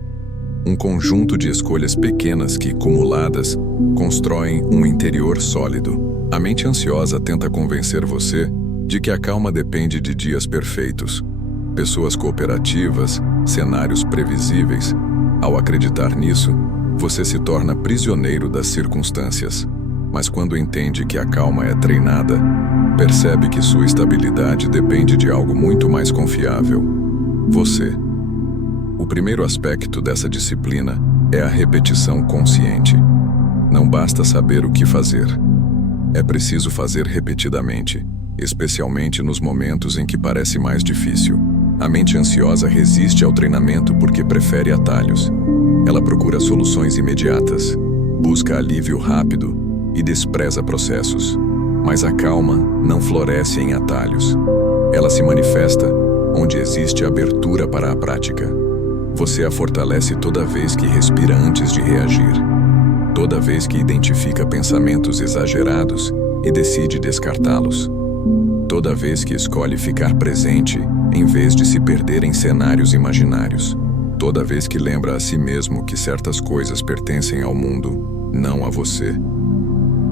um conjunto de escolhas pequenas que, cumuladas, constroem um interior sólido. A mente ansiosa tenta convencer você de que a calma depende de dias perfeitos, pessoas cooperativas, cenários previsíveis. Ao acreditar nisso, você se torna prisioneiro das circunstâncias. Mas quando entende que a calma é treinada, percebe que sua estabilidade depende de algo muito mais confiável: você. O primeiro aspecto dessa disciplina é a repetição consciente. Não basta saber o que fazer. É preciso fazer repetidamente, especialmente nos momentos em que parece mais difícil. A mente ansiosa resiste ao treinamento porque prefere atalhos. Ela procura soluções imediatas, busca alívio rápido e despreza processos. Mas a calma não floresce em atalhos. Ela se manifesta onde existe abertura para a prática. Você a fortalece toda vez que respira antes de reagir, toda vez que identifica pensamentos exagerados e decide descartá-los, toda vez que escolhe ficar presente em vez de se perder em cenários imaginários, toda vez que lembra a si mesmo que certas coisas pertencem ao mundo, não a você.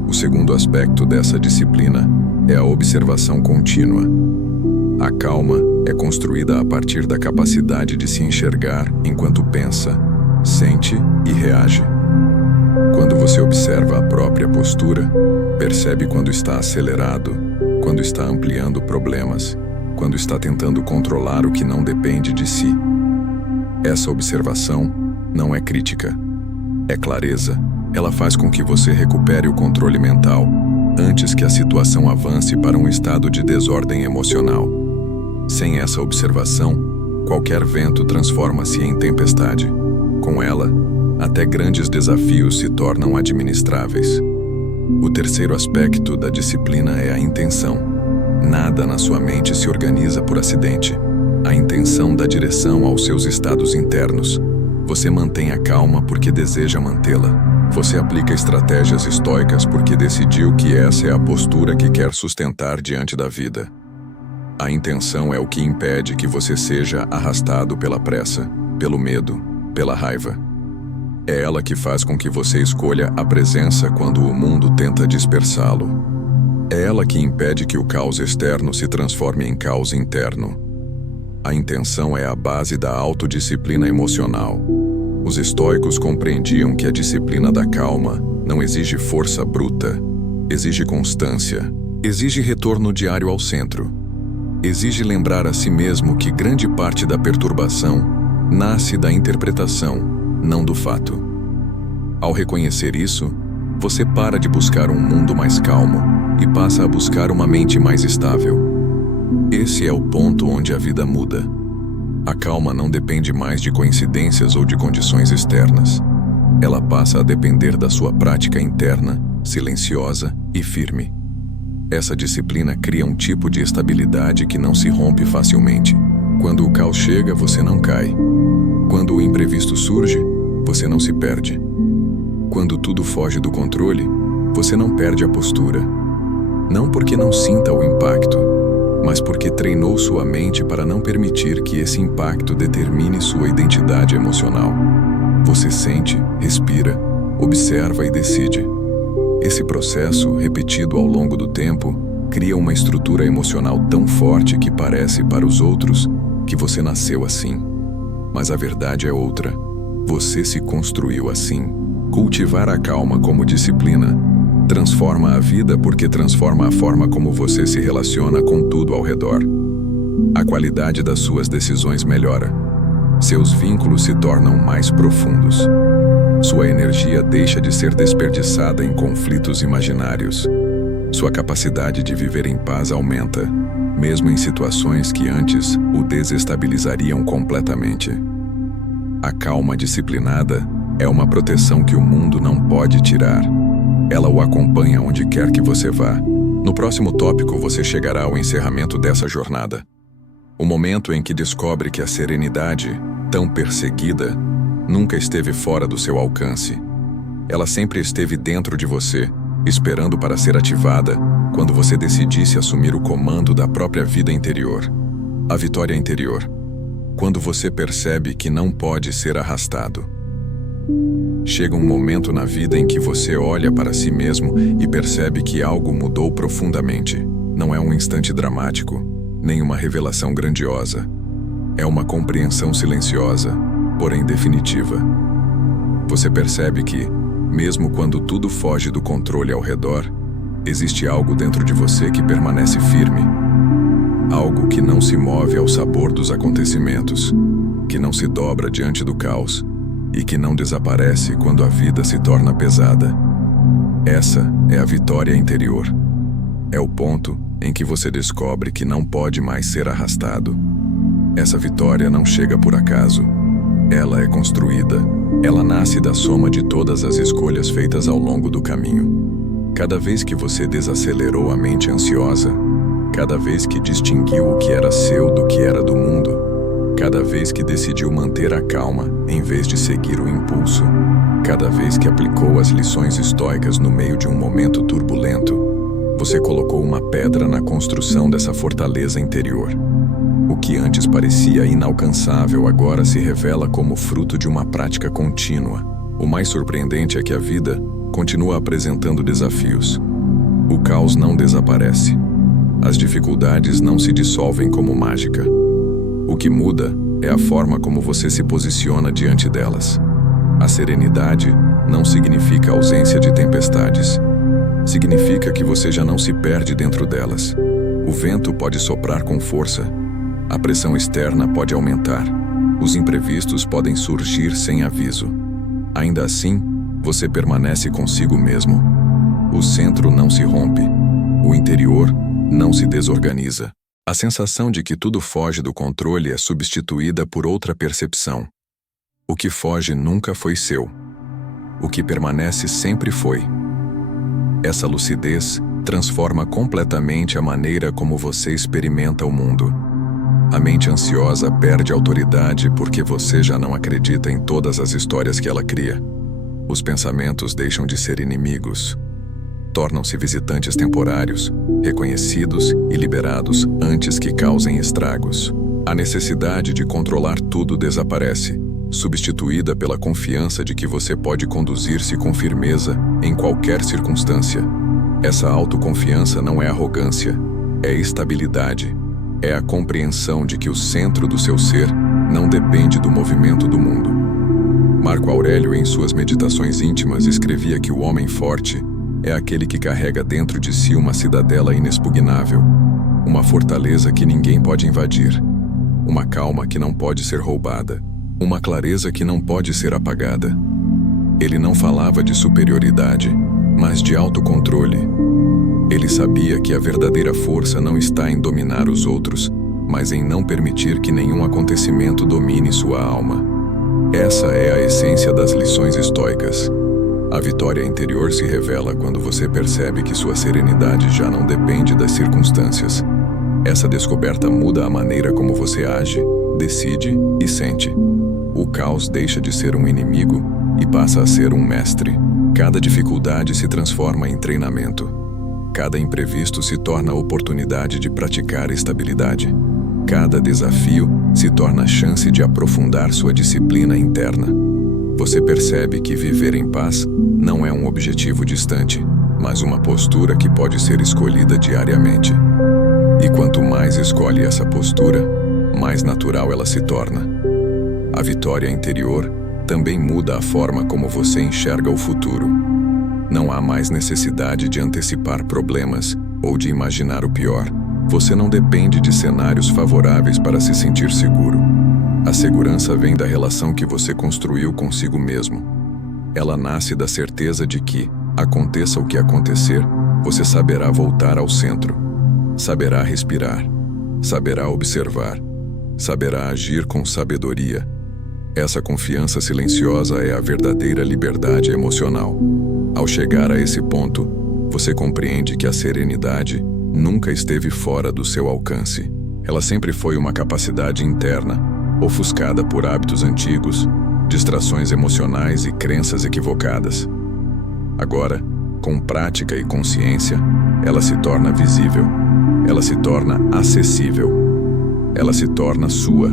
O segundo aspecto dessa disciplina é a observação contínua. A calma é construída a partir da capacidade de se enxergar enquanto pensa, sente e reage. Quando você observa a própria postura, percebe quando está acelerado, quando está ampliando problemas, quando está tentando controlar o que não depende de si. Essa observação não é crítica, é clareza. Ela faz com que você recupere o controle mental antes que a situação avance para um estado de desordem emocional. Sem essa observação, qualquer vento transforma-se em tempestade. Com ela, até grandes desafios se tornam administráveis. O terceiro aspecto da disciplina é a intenção. Nada na sua mente se organiza por acidente. A intenção dá direção aos seus estados internos. Você mantém a calma porque deseja mantê-la. Você aplica estratégias estoicas porque decidiu que essa é a postura que quer sustentar diante da vida. A intenção é o que impede que você seja arrastado pela pressa, pelo medo, pela raiva. É ela que faz com que você escolha a presença quando o mundo tenta dispersá-lo. É ela que impede que o caos externo se transforme em caos interno. A intenção é a base da autodisciplina emocional. Os estoicos compreendiam que a disciplina da calma não exige força bruta, exige constância, exige retorno diário ao centro. Exige lembrar a si mesmo que grande parte da perturbação nasce da interpretação, não do fato. Ao reconhecer isso, você para de buscar um mundo mais calmo e passa a buscar uma mente mais estável. Esse é o ponto onde a vida muda. A calma não depende mais de coincidências ou de condições externas. Ela passa a depender da sua prática interna, silenciosa e firme. Essa disciplina cria um tipo de estabilidade que não se rompe facilmente. Quando o caos chega, você não cai. Quando o imprevisto surge, você não se perde. Quando tudo foge do controle, você não perde a postura. Não porque não sinta o impacto, mas porque treinou sua mente para não permitir que esse impacto determine sua identidade emocional. Você sente, respira, observa e decide. Esse processo, repetido ao longo do tempo, cria uma estrutura emocional tão forte que parece para os outros que você nasceu assim. Mas a verdade é outra. Você se construiu assim. Cultivar a calma como disciplina transforma a vida porque transforma a forma como você se relaciona com tudo ao redor. A qualidade das suas decisões melhora. Seus vínculos se tornam mais profundos. Sua energia deixa de ser desperdiçada em conflitos imaginários. Sua capacidade de viver em paz aumenta, mesmo em situações que antes o desestabilizariam completamente. A calma disciplinada é uma proteção que o mundo não pode tirar. Ela o acompanha onde quer que você vá. No próximo tópico, você chegará ao encerramento dessa jornada. O momento em que descobre que a serenidade, tão perseguida, nunca esteve fora do seu alcance. Ela sempre esteve dentro de você, esperando para ser ativada quando você decidisse assumir o comando da própria vida interior. A vitória interior. Quando você percebe que não pode ser arrastado. Chega um momento na vida em que você olha para si mesmo e percebe que algo mudou profundamente. Não é um instante dramático, nem uma revelação grandiosa. É uma compreensão silenciosa, porém definitiva. Você percebe que, mesmo quando tudo foge do controle ao redor, existe algo dentro de você que permanece firme. Algo que não se move ao sabor dos acontecimentos, que não se dobra diante do caos e que não desaparece quando a vida se torna pesada. Essa é a vitória interior. É o ponto em que você descobre que não pode mais ser arrastado. Essa vitória não chega por acaso. Ela é construída. Ela nasce da soma de todas as escolhas feitas ao longo do caminho. Cada vez que você desacelerou a mente ansiosa, cada vez que distinguiu o que era seu do que era do mundo, cada vez que decidiu manter a calma em vez de seguir o impulso, cada vez que aplicou as lições estoicas no meio de um momento turbulento, você colocou uma pedra na construção dessa fortaleza interior. O que antes parecia inalcançável agora se revela como fruto de uma prática contínua. O mais surpreendente é que a vida continua apresentando desafios. O caos não desaparece. As dificuldades não se dissolvem como mágica. O que muda é a forma como você se posiciona diante delas. A serenidade não significa ausência de tempestades. Significa que você já não se perde dentro delas. O vento pode soprar com força, a pressão externa pode aumentar, os imprevistos podem surgir sem aviso. Ainda assim, você permanece consigo mesmo. O centro não se rompe, o interior não se desorganiza. A sensação de que tudo foge do controle é substituída por outra percepção. O que foge nunca foi seu. O que permanece sempre foi. Essa lucidez transforma completamente a maneira como você experimenta o mundo. A mente ansiosa perde autoridade porque você já não acredita em todas as histórias que ela cria. Os pensamentos deixam de ser inimigos. Tornam-se visitantes temporários, reconhecidos e liberados antes que causem estragos. A necessidade de controlar tudo desaparece, substituída pela confiança de que você pode conduzir-se com firmeza em qualquer circunstância. Essa autoconfiança não é arrogância, é estabilidade. É a compreensão de que o centro do seu ser não depende do movimento do mundo. Marco Aurélio, em suas meditações íntimas, escrevia que o homem forte é aquele que carrega dentro de si uma cidadela inexpugnável, uma fortaleza que ninguém pode invadir, uma calma que não pode ser roubada, uma clareza que não pode ser apagada. Ele não falava de superioridade, mas de autocontrole. Ele sabia que a verdadeira força não está em dominar os outros, mas em não permitir que nenhum acontecimento domine sua alma. Essa é a essência das lições estoicas. A vitória interior se revela quando você percebe que sua serenidade já não depende das circunstâncias. Essa descoberta muda a maneira como você age, decide e sente. O caos deixa de ser um inimigo e passa a ser um mestre. Cada dificuldade se transforma em treinamento. Cada imprevisto se torna oportunidade de praticar estabilidade. Cada desafio se torna chance de aprofundar sua disciplina interna. Você percebe que viver em paz não é um objetivo distante, mas uma postura que pode ser escolhida diariamente. E quanto mais escolhe essa postura, mais natural ela se torna. A vitória interior também muda a forma como você enxerga o futuro. Não há mais necessidade de antecipar problemas ou de imaginar o pior. Você não depende de cenários favoráveis para se sentir seguro. A segurança vem da relação que você construiu consigo mesmo. Ela nasce da certeza de que, aconteça o que acontecer, você saberá voltar ao centro. Saberá respirar. Saberá observar. Saberá agir com sabedoria. Essa confiança silenciosa é a verdadeira liberdade emocional. Ao chegar a esse ponto, você compreende que a serenidade nunca esteve fora do seu alcance. Ela sempre foi uma capacidade interna, ofuscada por hábitos antigos, distrações emocionais e crenças equivocadas. Agora, com prática e consciência, ela se torna visível, ela se torna acessível, ela se torna sua.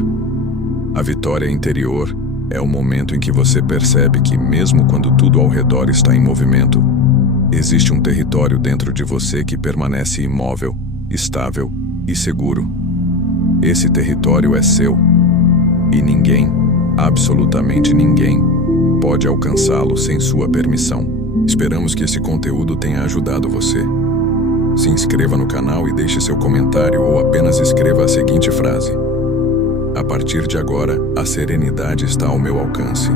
A vitória interior é o momento em que você percebe que, mesmo quando tudo ao redor está em movimento, existe um território dentro de você que permanece imóvel, estável e seguro. Esse território é seu, e ninguém, absolutamente ninguém, pode alcançá-lo sem sua permissão. Esperamos que esse conteúdo tenha ajudado você. Se inscreva no canal e deixe seu comentário ou apenas escreva a seguinte frase: a partir de agora, a serenidade está ao meu alcance.